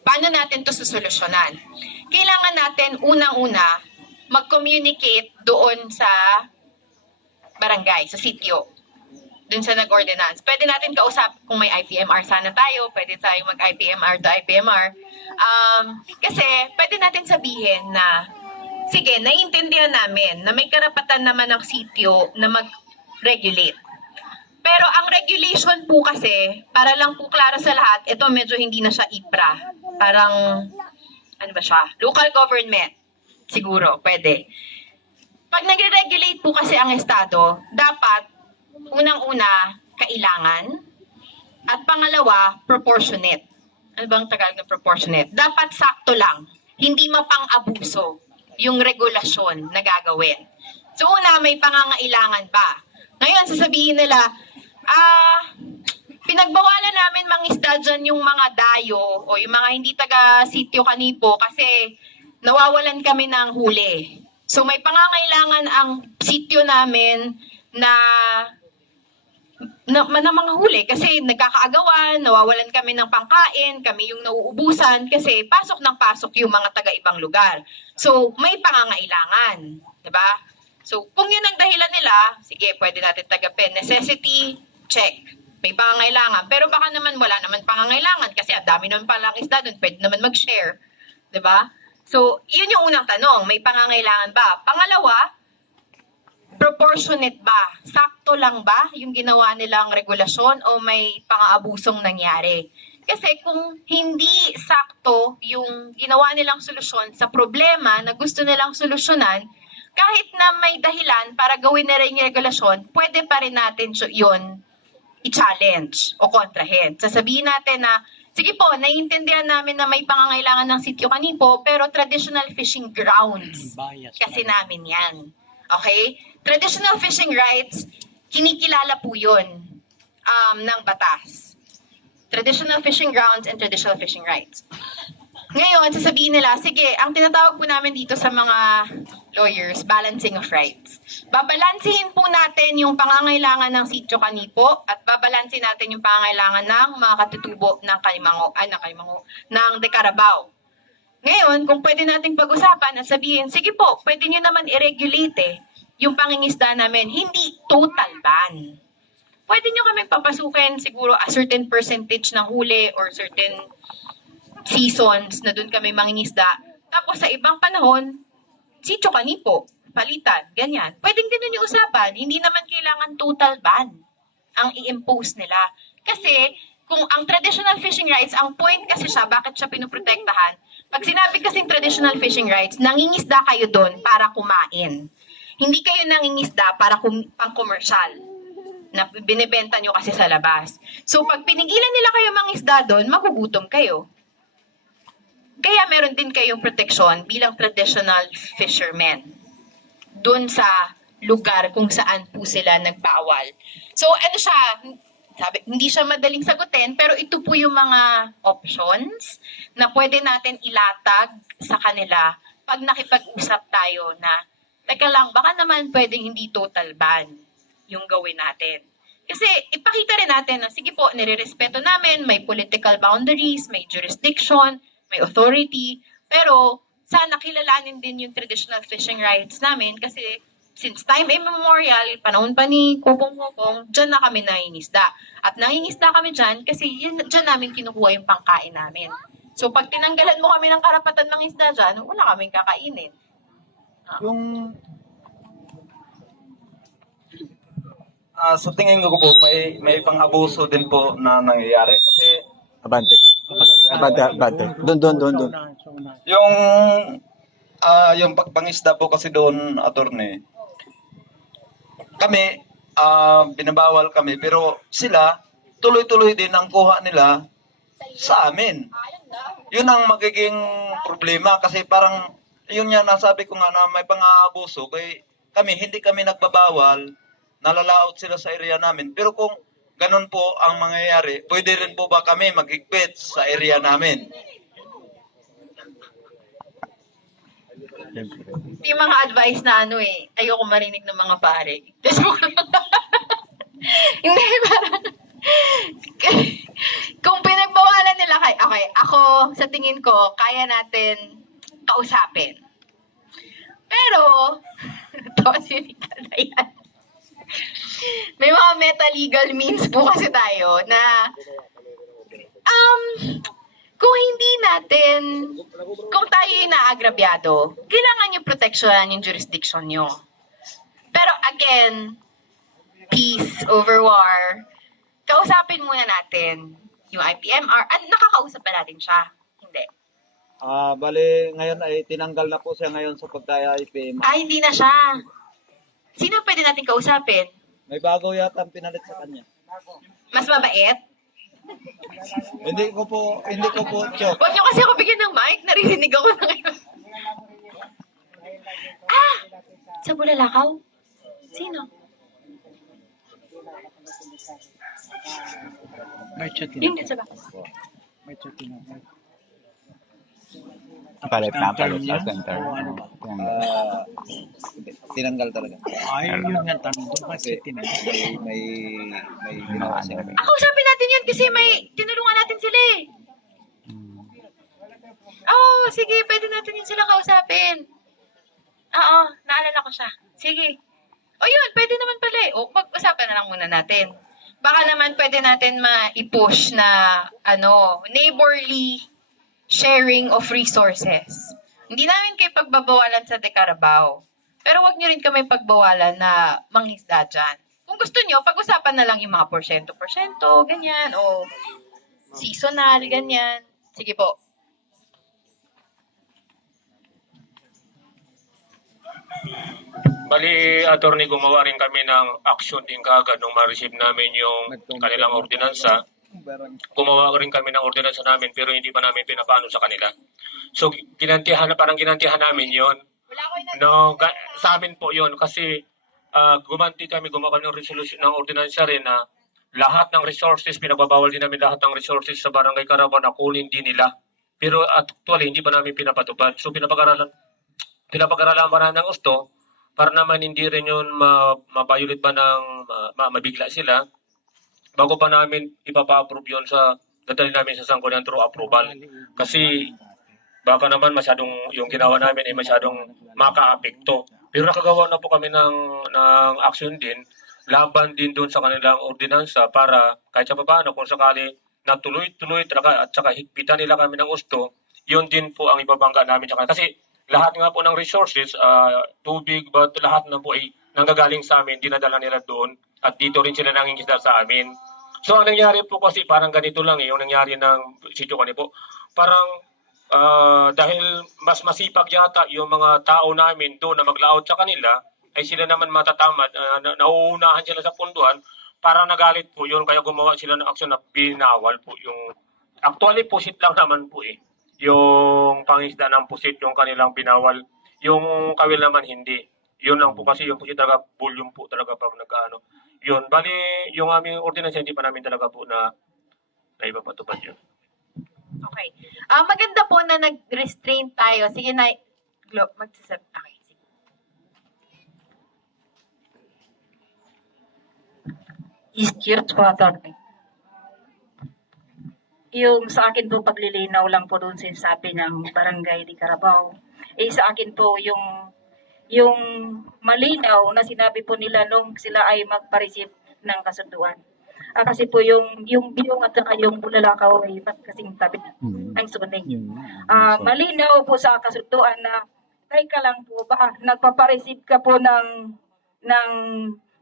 Paano natin to susolusyonan? Kailangan natin unang-una mag-communicate doon sa barangay, sa sitio, doon sa nag-ordinance. Pwede natin kausap kung may IPMR sana tayo, pwede tayo mag-IPMR to IPMR. Kasi pwede natin sabihin na, sige, naiintindihan namin na may karapatan naman ng sitio na mag-regulate. Pero ang regulation po kasi, para lang po klaro sa lahat, ito medyo hindi na siya IPRA. Parang, ano ba siya? Local government. Siguro, pwede. Pag nagre-regulate po kasi ang Estado, dapat, unang-una, kailangan. At pangalawa, proportionate. Ano bang Tagalog ng proportionate? Dapat sakto lang. Hindi mapang-abuso yung regulasyon na gagawin. So una, may pangangailangan pa. Ngayon, sasabihin nila, pinagbawalan namin mangisda dyan yung mga dayo o yung mga hindi taga-sityo Kanipo kasi nawawalan kami ng huli. So may pangangailangan ang sityo namin na mga huli kasi nagkakaagawan, nawawalan kami ng pangkain, kami yung nauubusan kasi pasok ng pasok yung mga taga-ibang lugar. So may pangangailangan, 'di ba? So kung yun ang dahilan nila, sige, pwede natin tagapin. Necessity, check. May pangangailangan. Pero baka naman wala naman pangangailangan kasi ang dami naman palang isda doon, pwede naman mag-share. 'Di ba? So, yun yung unang tanong. May pangangailangan ba? Pangalawa, proportionate ba? Sakto lang ba yung ginawa nilang regulasyon o may pang-aabusong nangyari? Kasi kung hindi sakto yung ginawa nilang solusyon sa problema na gusto nilang solusyonan, kahit na may dahilan para gawin na rin yung regulasyon, pwede pa rin natin yun i-challenge o kontrahin. Sasabihin natin na, sige po, naiintindihan namin na may pangangailangan ng sityo kanipo, pero traditional fishing grounds kasi namin yan. Okay? Traditional fishing rights, kinikilala po yun ng batas. Traditional fishing grounds and traditional fishing rights. Ngayon, sasabihin nila, sige, ang tinatawag po namin dito sa mga lawyers, balancing of rights. Babalansihin po natin yung pangangailangan ng sityo kanipo at babalansin natin yung pangangailangan ng mga katutubo ng ng De Carabao. Ngayon, kung pwede nating pag-usapan at sabihin, sige po, pwede nyo naman i-regulate yung pangingisda namin, hindi total ban. Pwede nyo kami papasukin siguro a certain percentage ng huli or certain seasons na doon kami mangingisda. Tapos sa ibang panahon, sityo kanipo, palitan, ganyan. Pwedeng ganun yung usapan. Hindi naman kailangan total ban ang i-impose nila. Kasi kung ang traditional fishing rights, ang point kasi siya, bakit siya pinoprotektahan, pag sinabi kasing traditional fishing rights, nangingisda kayo doon para kumain. Hindi kayo nangingisda para pang-commercial na binibenta nyo kasi sa labas. So pag pinigilan nila kayo mangisda doon, magugutom kayo. Kaya meron din kayong proteksyon bilang traditional fishermen doon sa lugar kung saan po sila nagbawal. So ano siya, sabi, hindi siya madaling sagutin, pero ito po yung mga options na pwede natin ilatag sa kanila pag nakipag-usap tayo na, teka lang, baka naman pwedeng hindi total ban yung gawin natin. Kasi ipakita rin natin na, sige po, nire-respeto namin, may political boundaries, may jurisdiction, may authority, pero sana kilalanin din yung traditional fishing rights namin kasi since time immemorial, panahon pa ni Kupong-Kupong, dyan na kami nangingisda. At nangingisda kami dyan kasi dyan namin kinukuha yung pangkain namin. So pag tinanggalan mo kami ng karapatan ng isda dyan, wala kaming kakainin. Yung Sa tingin ko po, may pang-abuso din po na nangyayari. Kasi Abante. Abante. Doon. yung pagpangisda po kasi doon, attorney, kami, binabawal kami, pero sila, tuloy-tuloy din ang kuha nila sa amin. Yun ang magiging problema kasi parang, yun yan, nasabi ko nga na may pang-aabuso, kay kami, hindi kami nagbabawal, nalalaot sila sa area namin. Pero kung ganun po ang mangyayari, pwede rin po ba kami maghigpit sa area namin? Yung mga advice na ayoko marinig ng mga pare. Hindi, parang, kung pinagbawalan nila okay, ako, sa tingin ko, kaya natin kausapin. Pero, ito si na yan. May mga meta-legal means po kasi tayo na kung hindi natin, kung tayo yung naagrabyado, kailangan yung proteksyonan yung jurisdiction nyo. Pero again, peace over war, kausapin muna natin yung IPMR at nakakausap ba natin siya? Hindi. Bali, ngayon ay tinanggal na po siya ngayon sa pagka-IPM. Hindi na siya. Sino pwede natin kausapin? May bago yata ang pinalit sa kanya. Mas mabait? Hindi ko po, Chok. Huwag niyo kasi ako bigyan ng mic. Naririnig ako na ngayon. Sa Bulalakaw? Sino? May chat Yung din sa bakas. May chat Palit na, palit niya, sa center. o ano ba? Tinanggal. Tinanggal talaga. Ay, yun nga tanong ko. Kasi may ginawa siya. Kausapin natin yun kasi may tinulungan natin sila eh. Oo, sige, pwede natin yun sila kausapin. Oo, naalala ko siya. Sige. O yun, pwede naman pala eh. O, pag-usapan na lang muna natin. Baka naman pwede natin ma-push na, neighborly sharing of resources. Hindi namin kayo pagbabawalan sa De Carabao. Pero wag nyo rin kami pagbawalan na mangisda dyan. Kung gusto nyo, pag-usapan na lang yung mga porsyento, ganyan, o seasonal, ganyan. Sige po. Bali, attorney, gumawa rin kami ng action din kagad nung ma-receive namin yung kanilang ordinansa. Gumawa rin kami ng ordinansa namin pero hindi pa namin pinapano sa kanila. So, parang ginantihan namin yon. No, sa amin po yon kasi gumawa kami ng resolution ng ordinansa rin na lahat ng resources, pinagbabawal din namin lahat ng resources sa Barangay Carabao na kunin din nila. Pero actually, hindi pa namin pinapatupad. So, pinapag-aralan pa namin ng gusto para naman hindi rin yun ma-violate pa ng mabigla sila bago pa namin ipapa-approve yun dadali namin sa Sangguniang through approval. Kasi baka naman yung ginawa namin ay masyadong maka-apekto. Pero nakagawa na po kami ng action din, laban din doon sa kanilang ordinansa para kahit sa paano kung sakali na tuloy-tuloy at saka higpitan nila kami ng gusto, yun din po ang ibabangga namin sa kanila. Kasi lahat nga po ng resources, tubig, but lahat na po ay nanggagaling sa amin, dinadala nila doon at dito rin sila nangingisda sa amin. So ang nangyari po kasi parang ganito lang yung nangyari ng sitio kani po. Parang dahil mas masipag yata yung mga tao namin doon na mag-layout sa kanila, ay sila naman matatamad, nauunahan sila sa punduan, para nagalit po yun, kaya gumawa sila ng aksyon na binawal po yung, actually pusit lang naman po eh. Yung pangisda ng pusit, yung kanilang binawal. Yung kawil naman hindi. Yun lang po kasi yung pusit talaga, volume po talaga pag nagkaano. Yun, bali yung aming ordinance hindi pa namin talaga po na ipapatupad yun. Okay. Maganda po na nag-restrain tayo. Sige na, magsasab. Okay. Excuse po, attorney. Yung sa akin po paglilinaw lang po doon sinasabi ng Barangay de Carabao. Sa akin po yung malinaw na sinabi po nila nung sila ay magpa-receive ng kasunduan. Kasi po yung biyong at saka yung bulalakaw ay kasing tabi ng suning. Malinaw po sa kasunduan na teka lang po ba, nagpapa-receive ka po ng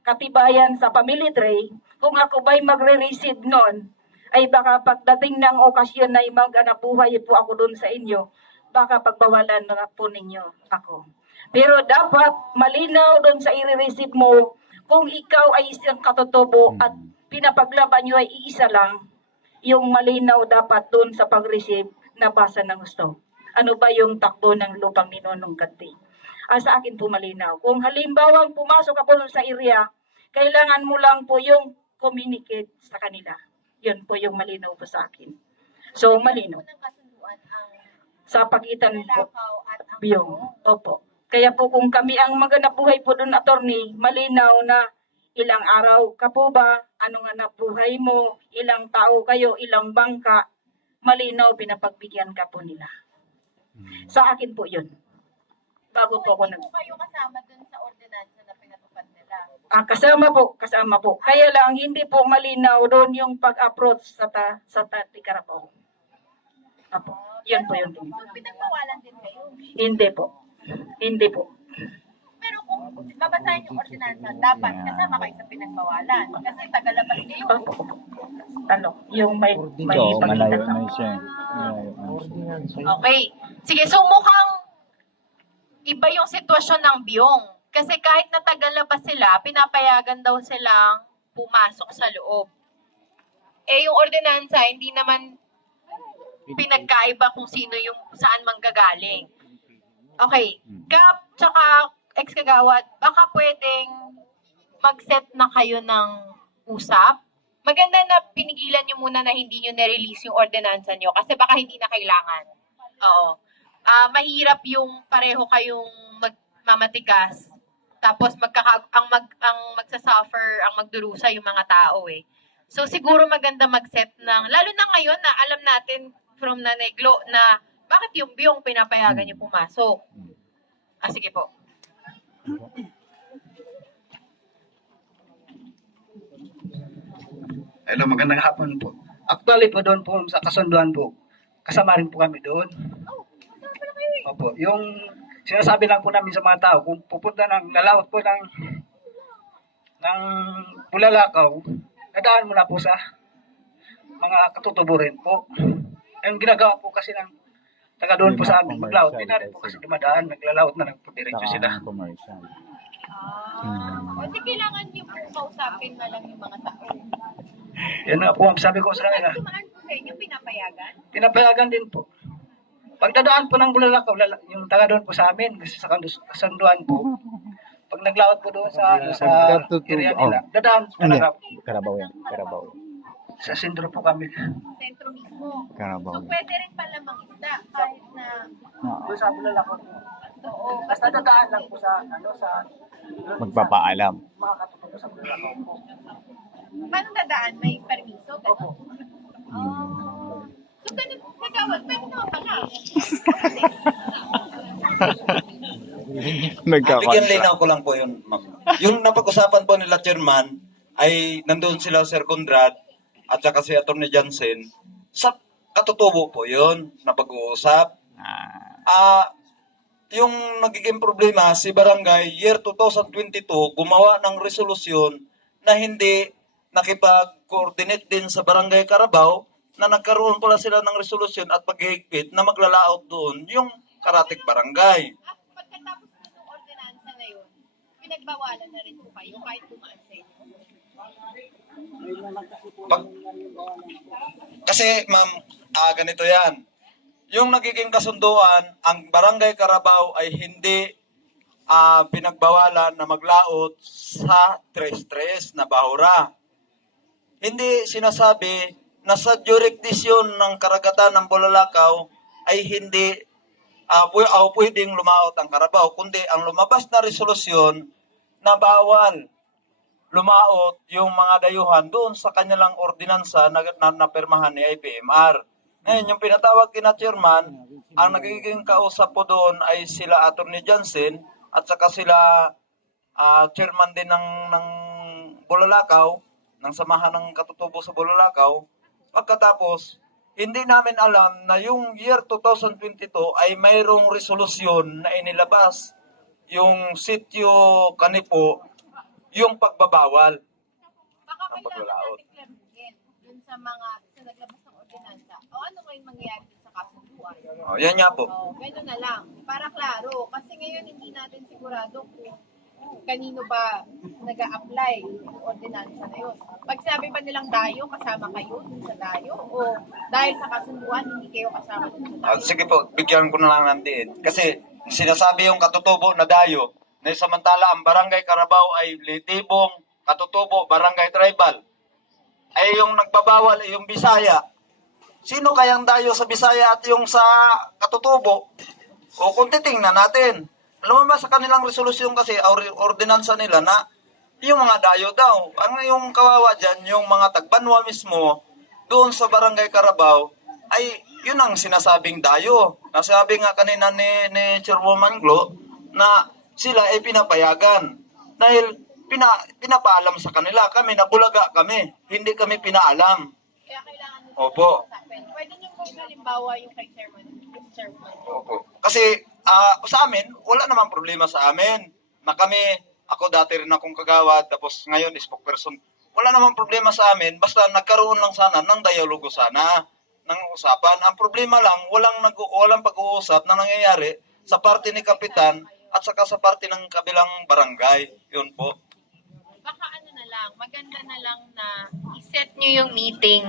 katibayan sa family tray, kung ako ba'y magre-receive nun, ay baka pagdating ng okasyon na mag-anak buhay po ako doon sa inyo, baka pagbawalan na po ninyo ako. Pero dapat malinaw doon sa i-receive mo, kung ikaw ay isang katotobo at pinapaglaban nyo ay iisa lang, yung malinaw dapat doon sa pag-receive na basa ng gusto. Ano ba yung takbo ng lupang ni Nonong Kanti? Sa akin po malinaw. Kung halimbawa pumasok ka po sa area, kailangan mo lang po yung communicate sa kanila. Yun po yung malinaw po sa akin. So, malinaw. Sa pagitan po, biyong. Opo. Kaya po kung kami ang maghanap buhay po doon, attorney, malinaw na ilang araw ka po ba, anong hanap buhay mo, ilang tao kayo, ilang bangka, malinaw pinapagbigyan ka po nila. Sa akin po yun. Bago po ako kayo kasama dun sa ordinansa na pinatupad nila? Kasama po. Kaya lang, hindi po malinaw doon yung pag-approach sa De Carabao. Apo, yun po yun. Pinagbawalan din kayo? Hindi po. Pero kung babasahin yung ordinansa, dapat kasama kayo sa pinagbawalan. Kasi tagalabas kayo. Yung may malayo na siya. Okay. Sige, so mukhang iba yung sitwasyon ng biyong. Kasi kahit na tagalabas sila, pinapayagan daw silang pumasok sa loob. Yung ordinansa, hindi naman pinagkaiba kung sino yung saan manggagaling. Okay. Kap, tsaka ex-kagawad, baka pwedeng mag-set na kayo ng usap. Maganda na pinigilan nyo muna na hindi nyo na-release yung ordinansa nyo kasi baka hindi na kailangan. Oo. mahirap yung pareho kayong magmamatigas. Tapos ang magsasuffer, ang magdurusa yung mga tao eh. So siguro maganda mag-set ng, lalo na ngayon na alam natin from Nanay Glo na bakit yung Byong pinapayagan niyo pumasok. Sige po. Hello, magandang hapon po. Actually po doon po sa kasunduan po, kasama rin po kami doon. Opo, yung sinasabi lang po namin sa mga tao, kung pupunta ng lalaot po ng Bulalakaw, nadaan mo na po sa mga katutubo rin po. Ang ginagawa po kasi ng taga doon po sa amin, maglaot, di na rin po kasi dumadaan, naglalaot na lang po diretso sila. Kasi kailangan niyo po kausapin na lang yung mga tao. Yan nga po ang sabi ko sa kanila. Tumaan po sa inyo, pinapayagan? Pinapayagan din po. Pagdadaan po ng Bulalakaw, yung taga doon po sa amin, kasi sa kasunduan po, pag naglawat po doon sa area nila, dadaan po talaga. Carabao yan. Carabao. Sa sentro po kami. Sentro mismo. Carabao. So pwede rin pala mangisda kahit na... Doon sa Bulalakaw po. Oo. Basta dadaan lang po sa Magpapaalam. mga katutubo sa Bulalakaw po. Paano dadaan? May permiso? Opo. So ganun, nagawad, pwede naman pala. Bigyan linaw ko lang po yun, ma'am. Yung napag-usapan po nila chairman ay nandun sila Sir Conrad at saka si Atty. Jansen. Sa katutubo po yun, napag-uusap. Yung nagiging problema, si Barangay, year 2022, gumawa ng resolusyon na hindi nakipag-coordinate din sa Barangay Carabao na nagkaroon pala sila ng resolusyon at paghihigpit na maglalaot doon yung Karatig Barangay. Pagkatapos ng ordinansa na yun, pinagbawalan na rin po kayo kahit tumaan sa inyo. Kasi ma'am, ganito yan. Yung nagiging kasunduan, ang Barangay Carabao ay hindi pinagbawalan na maglaot sa tres-tres na bahura. Hindi sinasabi na sa jurisdiction ng karagatan ng Bulalakaw ay hindi pwedeng lumaot ang Carabao, kundi ang lumabas na resolusyon na bawal lumaot yung mga dayuhan doon sa kanilang ordinansa na napirmahan ni IPMR. Ngayon, yung pinatawag kina chairman, ang nagiging kausap po doon ay sila Atty. Jansen at saka sila chairman din ng Bulalakaw, ng samahan ng katutubo sa Bulalakaw. Pagkatapos, hindi namin alam na yung year 2022 ay mayroong resolusyon na inilabas yung sitio Kanipo, yung pagbabawal ng paglalaot. Dun sa mga sa naglabas ng ordinansa. O ano kayong mangyayari sa kasunduan? Yan nga po. Gano'n na lang. Para klaro. Kasi ngayon hindi natin sigurado kung kanino ba nag-a-apply yung ordinansa na yun. Pag sabi ba nilang dayo, kasama kayo dun sa dayo? O dahil sa kasunduan, hindi kayo kasama dun sa dayo? Sige po, bigyan ko na lang ng diin. Kasi sinasabi yung katutubo na dayo, na samantala ang Barangay Carabao ay litibong katutubo, barangay tribal. Ay yung nagbabawal ay yung Bisaya. Sino kayang dayo sa Bisaya at yung sa katutubo? O kung titingnan natin, alam mo ba sa kanilang resolusyon kasi, ordinansa nila na yung mga dayo daw. Ang yung kawawa dyan, yung mga tagbanwa mismo, doon sa Barangay Carabao, ay yun ang sinasabing dayo. Nasabi nga kanina ni Chairwoman Glo, na sila ay pinapayagan. Dahil pinapaalam sa kanila, kami nabulaga kami, hindi kami pinaalam. Kaya kailangan nyo Opo. pwede nyo kung halimbawa yung kay Chairman. Opo. Kasi sa amin, wala namang problema sa amin. Na kami, ako dati rin akong kagawad, tapos ngayon spokesperson. Wala namang problema sa amin, basta nagkaroon lang sana ng dialogo sana, ng usapan. Ang problema lang, walang pag-uusap na nangyayari sa parte ni Kapitan at saka sa parte ng kabilang barangay. Yun po. Baka ano na lang, maganda na lang na i-set nyo yung meeting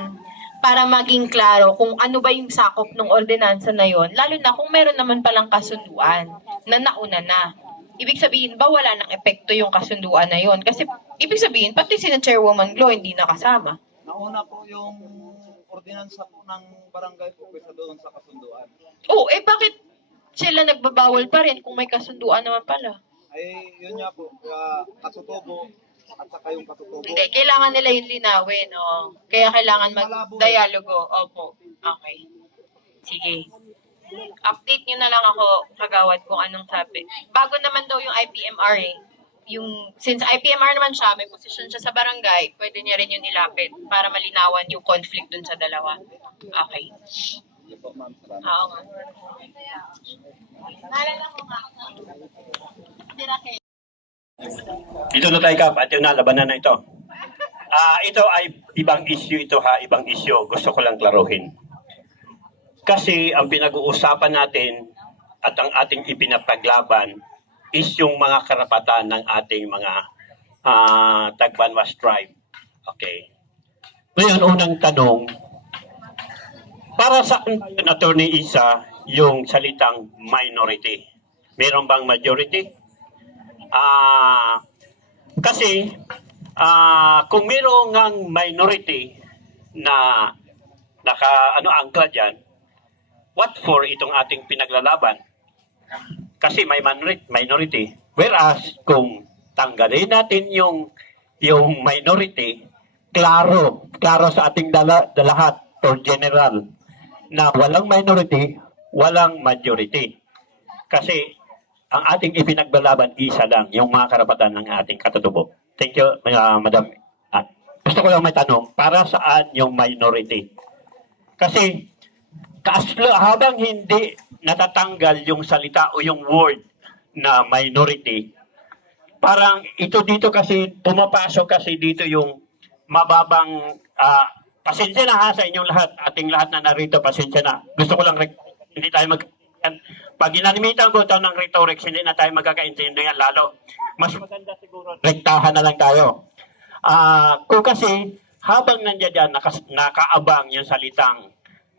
para maging klaro kung ano ba yung sakop ng ordinansa na yon, lalo na kung meron naman palang kasunduan na nauna na. Ibig sabihin ba wala nang epekto yung kasunduan na yon? Kasi ibig sabihin, pati si Chairwoman Glo hindi nakasama. Nauna po yung ordinansa po ng barangay po kaysa doon sa kasunduan. Oh, bakit sila nagbabawal pa rin kung may kasunduan naman pala? Ay, yun nga po, katutubo at saka yung katutubo. Hindi, kailangan nila yung linawin. Oh. Kaya kailangan mag-dialogo. Opo. Okay. Sige. Update nyo na lang ako, kagawad, kung anong sabi. Bago naman daw yung IPMR eh. Since IPMR naman siya, may posisyon siya sa barangay, pwede niya rin yun ilapit para malinawan yung conflict dun sa dalawa. Okay. Oo nga. Naalala ko nga. Dito na tayo, Kap, at yung nalabanan na ito. Ito ay ibang issue ito ha, ibang issue. Gusto ko lang klaruhin. Kasi ang pinag-uusapan natin at ang ating ipinapaglaban is yung mga karapatan ng ating mga Tagbanwas tribe. Okay. Ngayon, unang tanong, para saan yun, Attorney Isa, yung salitang minority? Meron bang majority? Kasi kung mayroong ngang minority na angkla dyan, what for itong ating pinaglalaban? Kasi may minority. Whereas kung tanggalin natin yung minority, klaro sa ating lahat or general na walang minority, walang majority. Kasi ang ating ipinaglalaban isa lang, yung mga karapatan ng ating katutubo. Thank you, Madam. Gusto ko lang may tanong, para saan yung minority? Kasi habang hindi natatanggal yung salita o yung word na minority, parang ito dito kasi, pumapasok kasi dito yung mababang, pasensya na ha sa inyong lahat, ating lahat na narito, pasensya na. Gusto ko lang, hindi tayo pag ginanimitan ko ito ng rhetorics, hindi na tayo magkakaintindihan lalo. Mas maganda siguro, rektahan na lang tayo. Kung kasi, habang nandiyan dyan, nakaabang yung salitang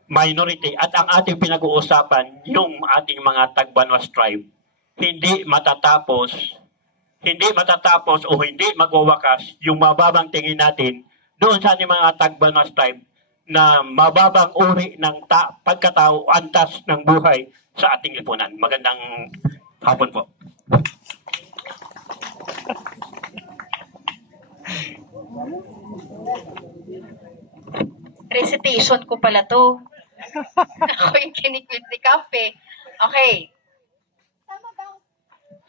minority at ang ating pinag-uusapan, yung ating mga Tagbanwas tribe, hindi matatapos o hindi magwawakas yung mababang tingin natin doon sa ating mga Tagbanwas tribe na mababang uri ng pagkatao, antas ng buhay sa ating lipunan. Magandang hapon po. Recitation ko pala to. Ako yung kinikwit ni Kape. Okay.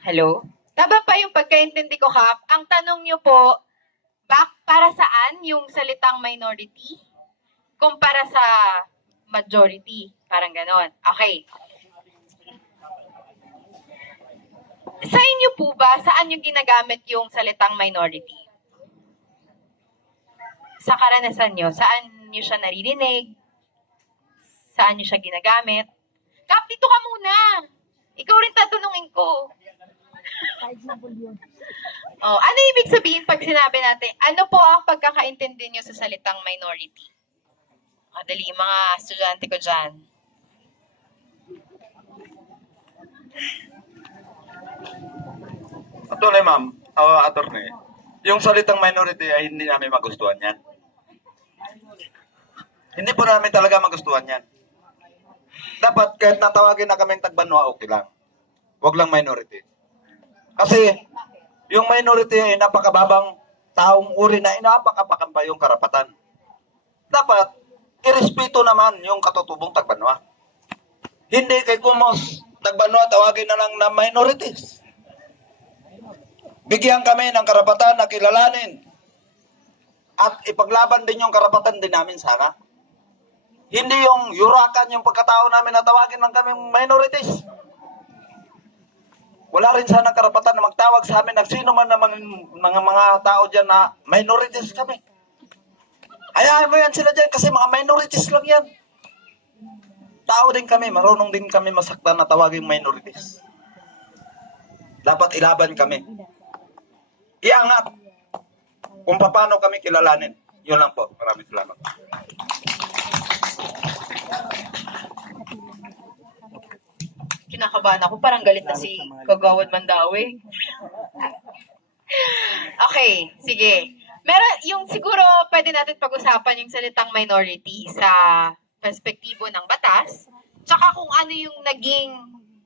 Hello? Tama pa yung pagkaintindi ko, Kap? Ang tanong nyo po, para saan yung salitang minority? Kumpara sa majority. Parang ganon. Okay. Sa inyo po ba, saan yung ginagamit yung salitang minority? Sa karanasan nyo, saan nyo siya naririnig? Saan nyo siya ginagamit? Kap, dito ka muna. Ikaw rin tatanungin ko. Ano ibig sabihin pag sinabi natin, ano po ang pagkakaintindi nyo sa salitang minority? Dali, mga estudyante ko dyan. Attorney, ma'am, attorney, yung salitang minority ay hindi namin magustuhan yan. Hindi po namin talaga magustuhan yan. Dapat kahit natawagin na kaming Tagbanwa, okay lang. Huwag lang minority. Kasi yung minority ay napakababang taong uri na inapakapakan pa yung karapatan. Dapat irespeto naman yung katutubong Tagbanwa. Hindi kay kumos Tagbanwa tawagin na lang na minorities. Bigyan kami ng karapatan na kilalanin at ipaglaban din yung karapatan din namin sana. Hindi yung yurakan yung pagkatao namin na tawagin lang kami minorities. Wala rin sana karapatan na magtawag sa amin ng sino man na mga tao dyan na minorities kami. Hayaan mo yan sila dyan kasi mga minorities lang yan. Tao din kami, marunong din kami masaktan na tawagin minorities. Dapat ilaban kami. Iangat kung paano kami kilalanin. Yun lang po. Maraming salamat. Kinakabahan ako, parang galit na si Kagawad Mandawi. Okay, sige. Meron, yung siguro pwede natin pag-usapan yung salitang minority sa perspektibo ng batas, tsaka kung ano yung naging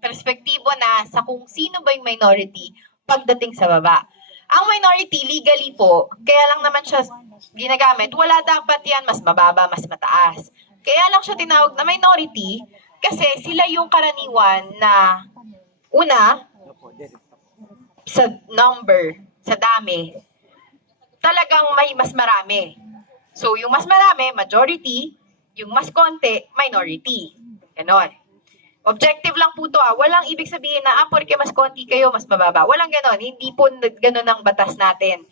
perspektibo na sa kung sino ba yung minority pagdating sa baba. Ang minority, legally po, kaya lang naman siya ginagamit, wala dapat yan mas mababa, mas mataas. Kaya lang siya tinawag na minority kasi sila yung karaniwan na una, sa number, sa dami, talagang may mas marami. So, yung mas marami, majority, yung mas konti, minority. Ganon. Objective lang po to Walang ibig sabihin na, porque mas konti kayo, mas mababa. Walang ganon. Hindi po ganon ang batas natin.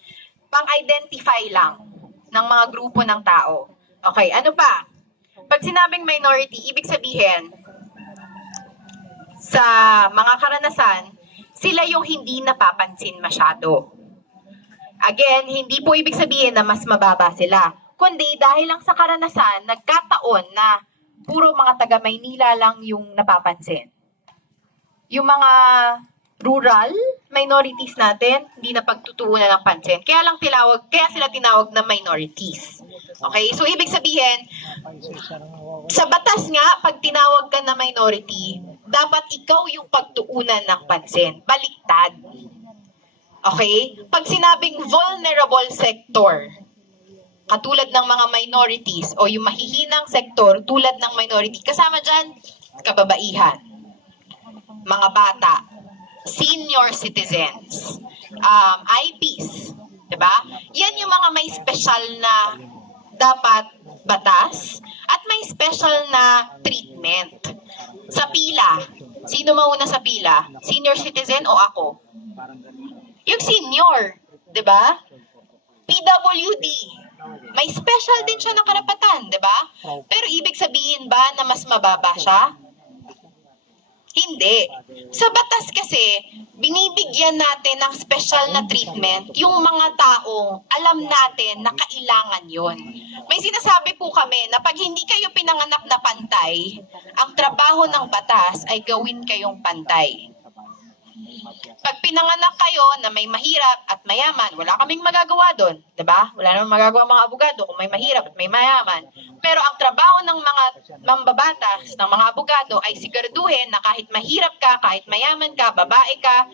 Pang-identify lang ng mga grupo ng tao. Okay, ano pa? Pag sinabing minority, ibig sabihin, sa mga karanasan, sila yung hindi napapansin masyado. Again, hindi po ibig sabihin na mas mababa sila. Kundi dahil lang sa karanasan, nagkataon na puro mga taga Maynila lang yung napapansin. Yung mga rural minorities natin, hindi na pagtutuunan ng pansin. Kaya sila tinawag na minorities. Okay? So, ibig sabihin, sa batas nga, pag tinawag ka na minority, dapat ikaw yung pagtuunan ng pansin. Baliktad. Okay? Pag sinabing vulnerable sector, katulad ng mga minorities o yung mahihinang sektor tulad ng minority, kasama dyan, kababaihan, mga bata, senior citizens, IPs, diba? Yan yung mga may special na dapat batas at may special na treatment. Sa pila, sino mauna sa pila? Senior citizen o ako? Yung senior, diba? PWD, may special din siya na karapatan, diba? Pero ibig sabihin ba na mas mababa siya? Hindi. Sa batas kasi, binibigyan natin ng special na treatment yung mga taong alam natin na kailangan yon. May sinasabi po kami na pag hindi kayo pinanganak na pantay, ang trabaho ng batas ay gawin kayong pantay. Pag pinanganak kayo na may mahirap at mayaman, wala kaming magagawa doon, 'di ba? Wala namang magagawa mga abogado kung may mahirap at may mayaman. Pero ang trabaho ng mga mambabatas, ng mga abogado ay siguraduhin na kahit mahirap ka, kahit mayaman ka, babae ka,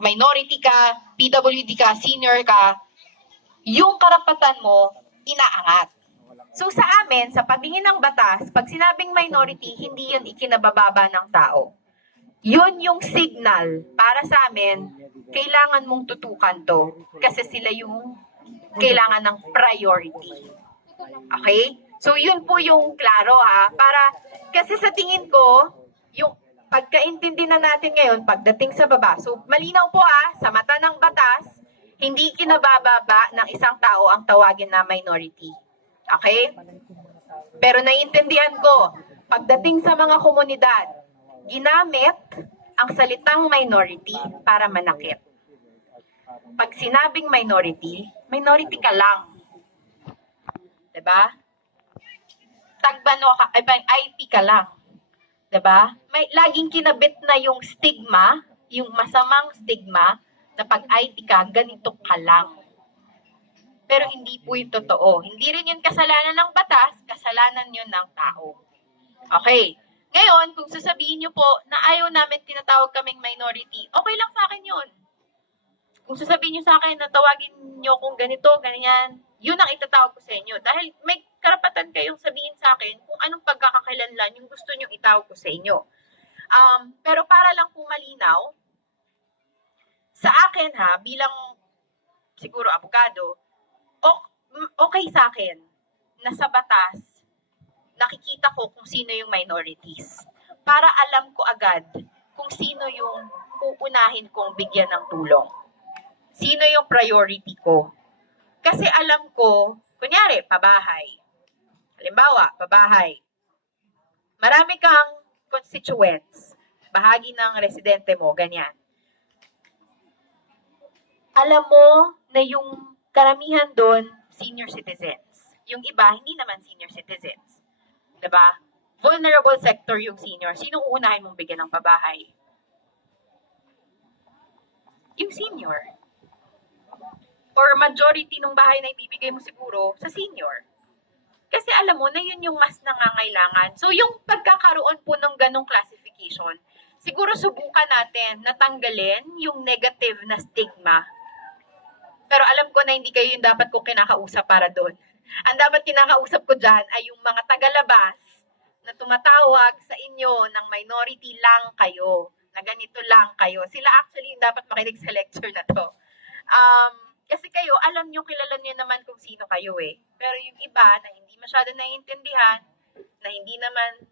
minority ka, PWD ka, senior ka, yung karapatan mo inaangat. So sa amin, sa patingin ng batas, pag sinabing minority, hindi yun ikinabababa ng tao. Yun yung signal para sa amin, kailangan mong tutukan to kasi sila yung kailangan ng priority. Okay? So yun po yung klaro kasi sa tingin ko, yung pagkaintindi na natin ngayon pagdating sa baba. So malinaw po sa mata ng batas, hindi kinabababa ng isang tao ang tawagin na minority. Okay? Pero naiintindihan ko, pagdating sa mga komunidad, ginamit ang salitang minority para manakit. Pag sinabing minority, minority ka lang. Diba? Tagbano ka, IP ka lang. Diba? May laging kinabit na yung stigma, yung masamang stigma, na pag IP ka, ganito ka lang. Pero hindi po yung totoo. Hindi rin yun kasalanan ng batas, kasalanan yun ng tao. Okay. Ngayon, kung sasabihin nyo po na ayaw namin tinatawag kaming minority, okay lang sa akin yun. Kung sasabihin nyo sa akin na tawagin nyo kung ganito, ganyan, yun ang itatawag ko sa inyo. Dahil may karapatan kayong sabihin sa akin kung anong pagkakakilanlan yung gusto nyo itawag ko sa inyo. Pero para lang po malinaw, sa akin bilang siguro abogado, okay sa akin na sa batas, nakikita ko kung sino yung minorities. Para alam ko agad kung sino yung uunahin kong bigyan ng tulong. Sino yung priority ko. Kasi alam ko, kunyari, pabahay. Halimbawa, pabahay. Marami kang constituents. Bahagi ng residente mo, ganyan. Alam mo na yung karamihan doon, senior citizens. Yung iba, hindi naman senior citizens. Diba? Vulnerable sector yung senior. Sinong uunahin mong bigyan ng pabahay? Yung senior. Or majority ng bahay na ibibigay mo siguro sa senior. Kasi alam mo na yun yung mas nangangailangan. So yung pagkakaroon po ng ganong classification, siguro subukan natin natanggalin yung negative na stigma. Pero alam ko na hindi kayo yung dapat ko kinakausap para doon. Ang dapat kinakausap ko dyan ay yung mga tagalabas na tumatawag sa inyo ng minority lang kayo, na ganito lang kayo. Sila actually yung dapat makinig sa lecture na to. Kasi kayo, alam nyo, kilala nyo naman kung sino kayo eh. Pero yung iba na hindi masyado naiintindihan, na hindi naman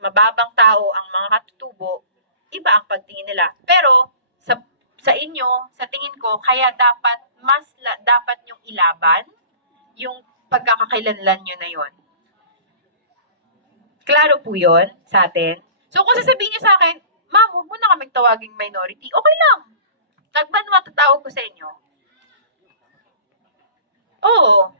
mababang tao ang mga katutubo, iba ang pagtingin nila. Pero sa inyo, sa tingin ko, kaya dapat nyong ilaban yung pagkakakilanlan nyo na yon. Klaro po yun sa atin. So kung sasabihin nyo sa akin, ma'am, huwag mo na kaming tawaging minority, okay lang. Tagban matatawag ko sa inyo. Oo.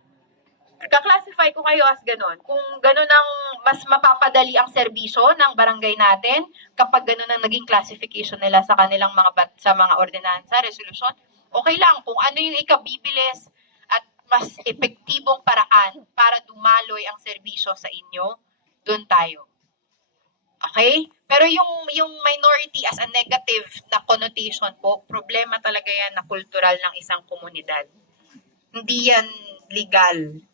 Kaklasify ko kayo as ganun. Kung ganun ang mas mapapadali ang serbisyo ng barangay natin, kapag ganun ang naging classification nila sa kanilang sa mga ordinansa, resolusyon, okay lang. Kung ano yung ikabibilis at mas epektibong paraan para dumaloy ang serbisyo sa inyo, doon tayo. Okay? Pero yung minority as a negative na connotation po, problema talaga yan na kultural ng isang komunidad. Hindi yan legal.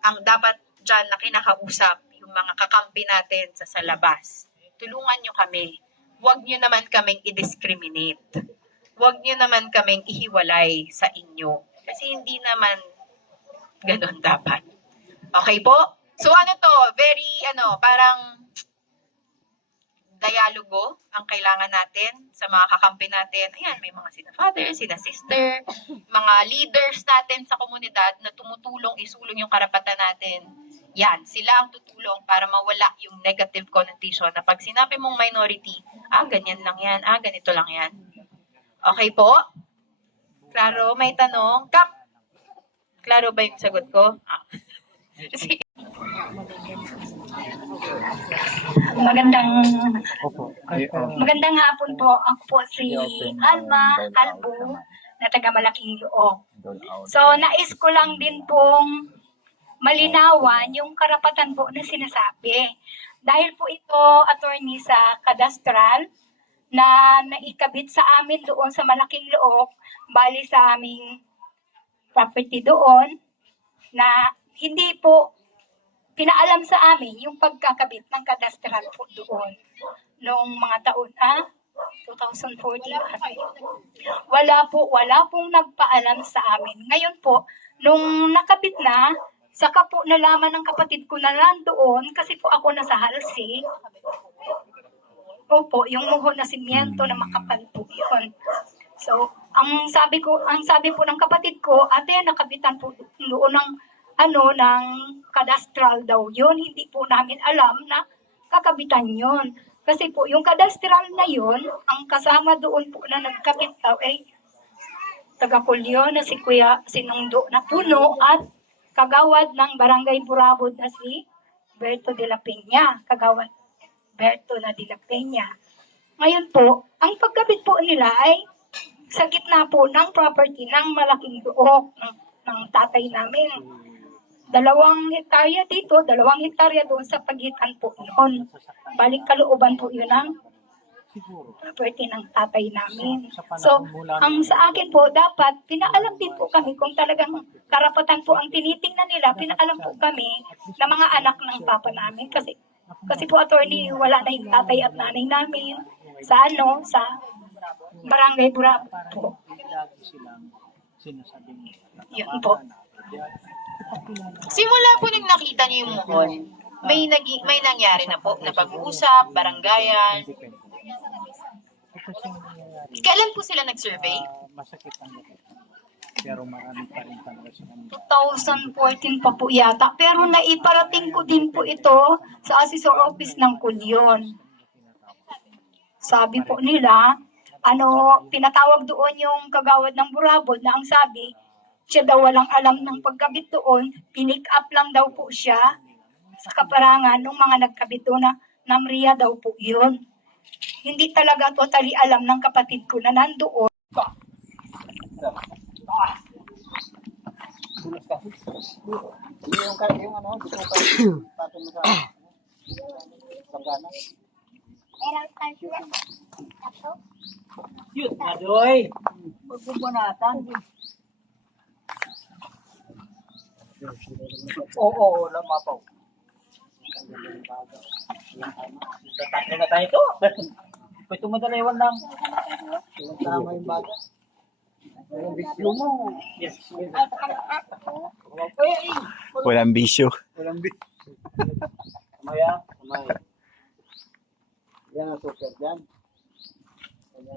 Ang dapat dyan na kinakausap yung mga kakampi natin sa labas. Tulungan nyo kami. Huwag nyo naman kaming i-discriminate. Huwag nyo naman kaming ihiwalay sa inyo. Kasi hindi naman ganun dapat. Okay po? So ano to? Very, parang dialogo ang kailangan natin sa mga kakampi natin. Ayan, may mga sina-father, sina-sister, mga leaders natin sa komunidad na tumutulong isulong yung karapatan natin. Yan, sila ang tutulong para mawala yung negative connotation na pag sinabi mong minority, ganyan lang yan, ganito lang yan. Okay po? Klaro, may tanong? Kap, klaro ba yung sagot ko? Sige. Magandang hapon po. Ako po si Alma Albu na taga Malaking Luok. So, nais ko lang din pong malinawan yung karapatan po na sinasabi. Dahil po ito, attorney, sa kadastral na naikabit sa amin doon sa Malaking Luok, bali sa aming property doon, na hindi po pinaalam sa amin yung pagkakabit ng kadastral po doon noong mga taon 2014. Wala pong nagpaalam sa amin. Ngayon po, nung nakabit na, saka po nalaman ng kapatid ko na nandoon kasi po ako nasa halsi. Opo, yung muho na simyento na makapal po yun. So, ang sabi po ng kapatid ko, ate, nakabitan po doon ng ng kadastral daw yun. Hindi po namin alam na kakabitan yun. Kasi po, yung kadastral na yun, ang kasama doon po na nagkabit daw ay taga-Kulyo na si Kuya Sinungdo na puno at kagawad ng Barangay Burabod na si Berto de la Peña. Kagawad Berto na de la Peña. Ngayon po, ang pagkabit po nila ay sa gitna po ng property ng Malaking Luok ng tatay namin. 2 hektarya dito, 2 hektarya doon sa pagitan po noon. Balik kalooban po yun ang property ng tatay namin. So, ang sa akin po, dapat pinaalam din po kami kung talagang karapatan po ang tinitingnan nila, pinaalam po kami na mga anak ng papa namin. Kasi po, attorney, wala na yung tatay at nanay namin sa Barangay Burabod po. Yun po. Simula po nung nakita niyo yung muhon, may nangyari na po na pag-uusap, barangayan. Kailan po sila nag-survey? Pero marami pa rin talaga sa 2014 pa po yata. Pero naiparating ko din po ito sa assessor office ng Kulyon. Sabi po nila, pinatawag doon yung kagawad ng Burabod na ang sabi, siya daw walang alam ng pagkabit doon, pinick up lang daw po siya sa kaparangan ng mga nagkabit doon na Namria daw po yun. Hindi talaga totally alam ng kapatid ko na nandoon. Cute na doy. Magbubunatan. Oo, lamapaw. Tatlo na tayo to. Pwede tumadalawan lang. Tama yung baga. Ang bisyo mo. Yes. Walang bisyo. Walang bisyo. Kamaya. Kamaya. Yan ang super yan.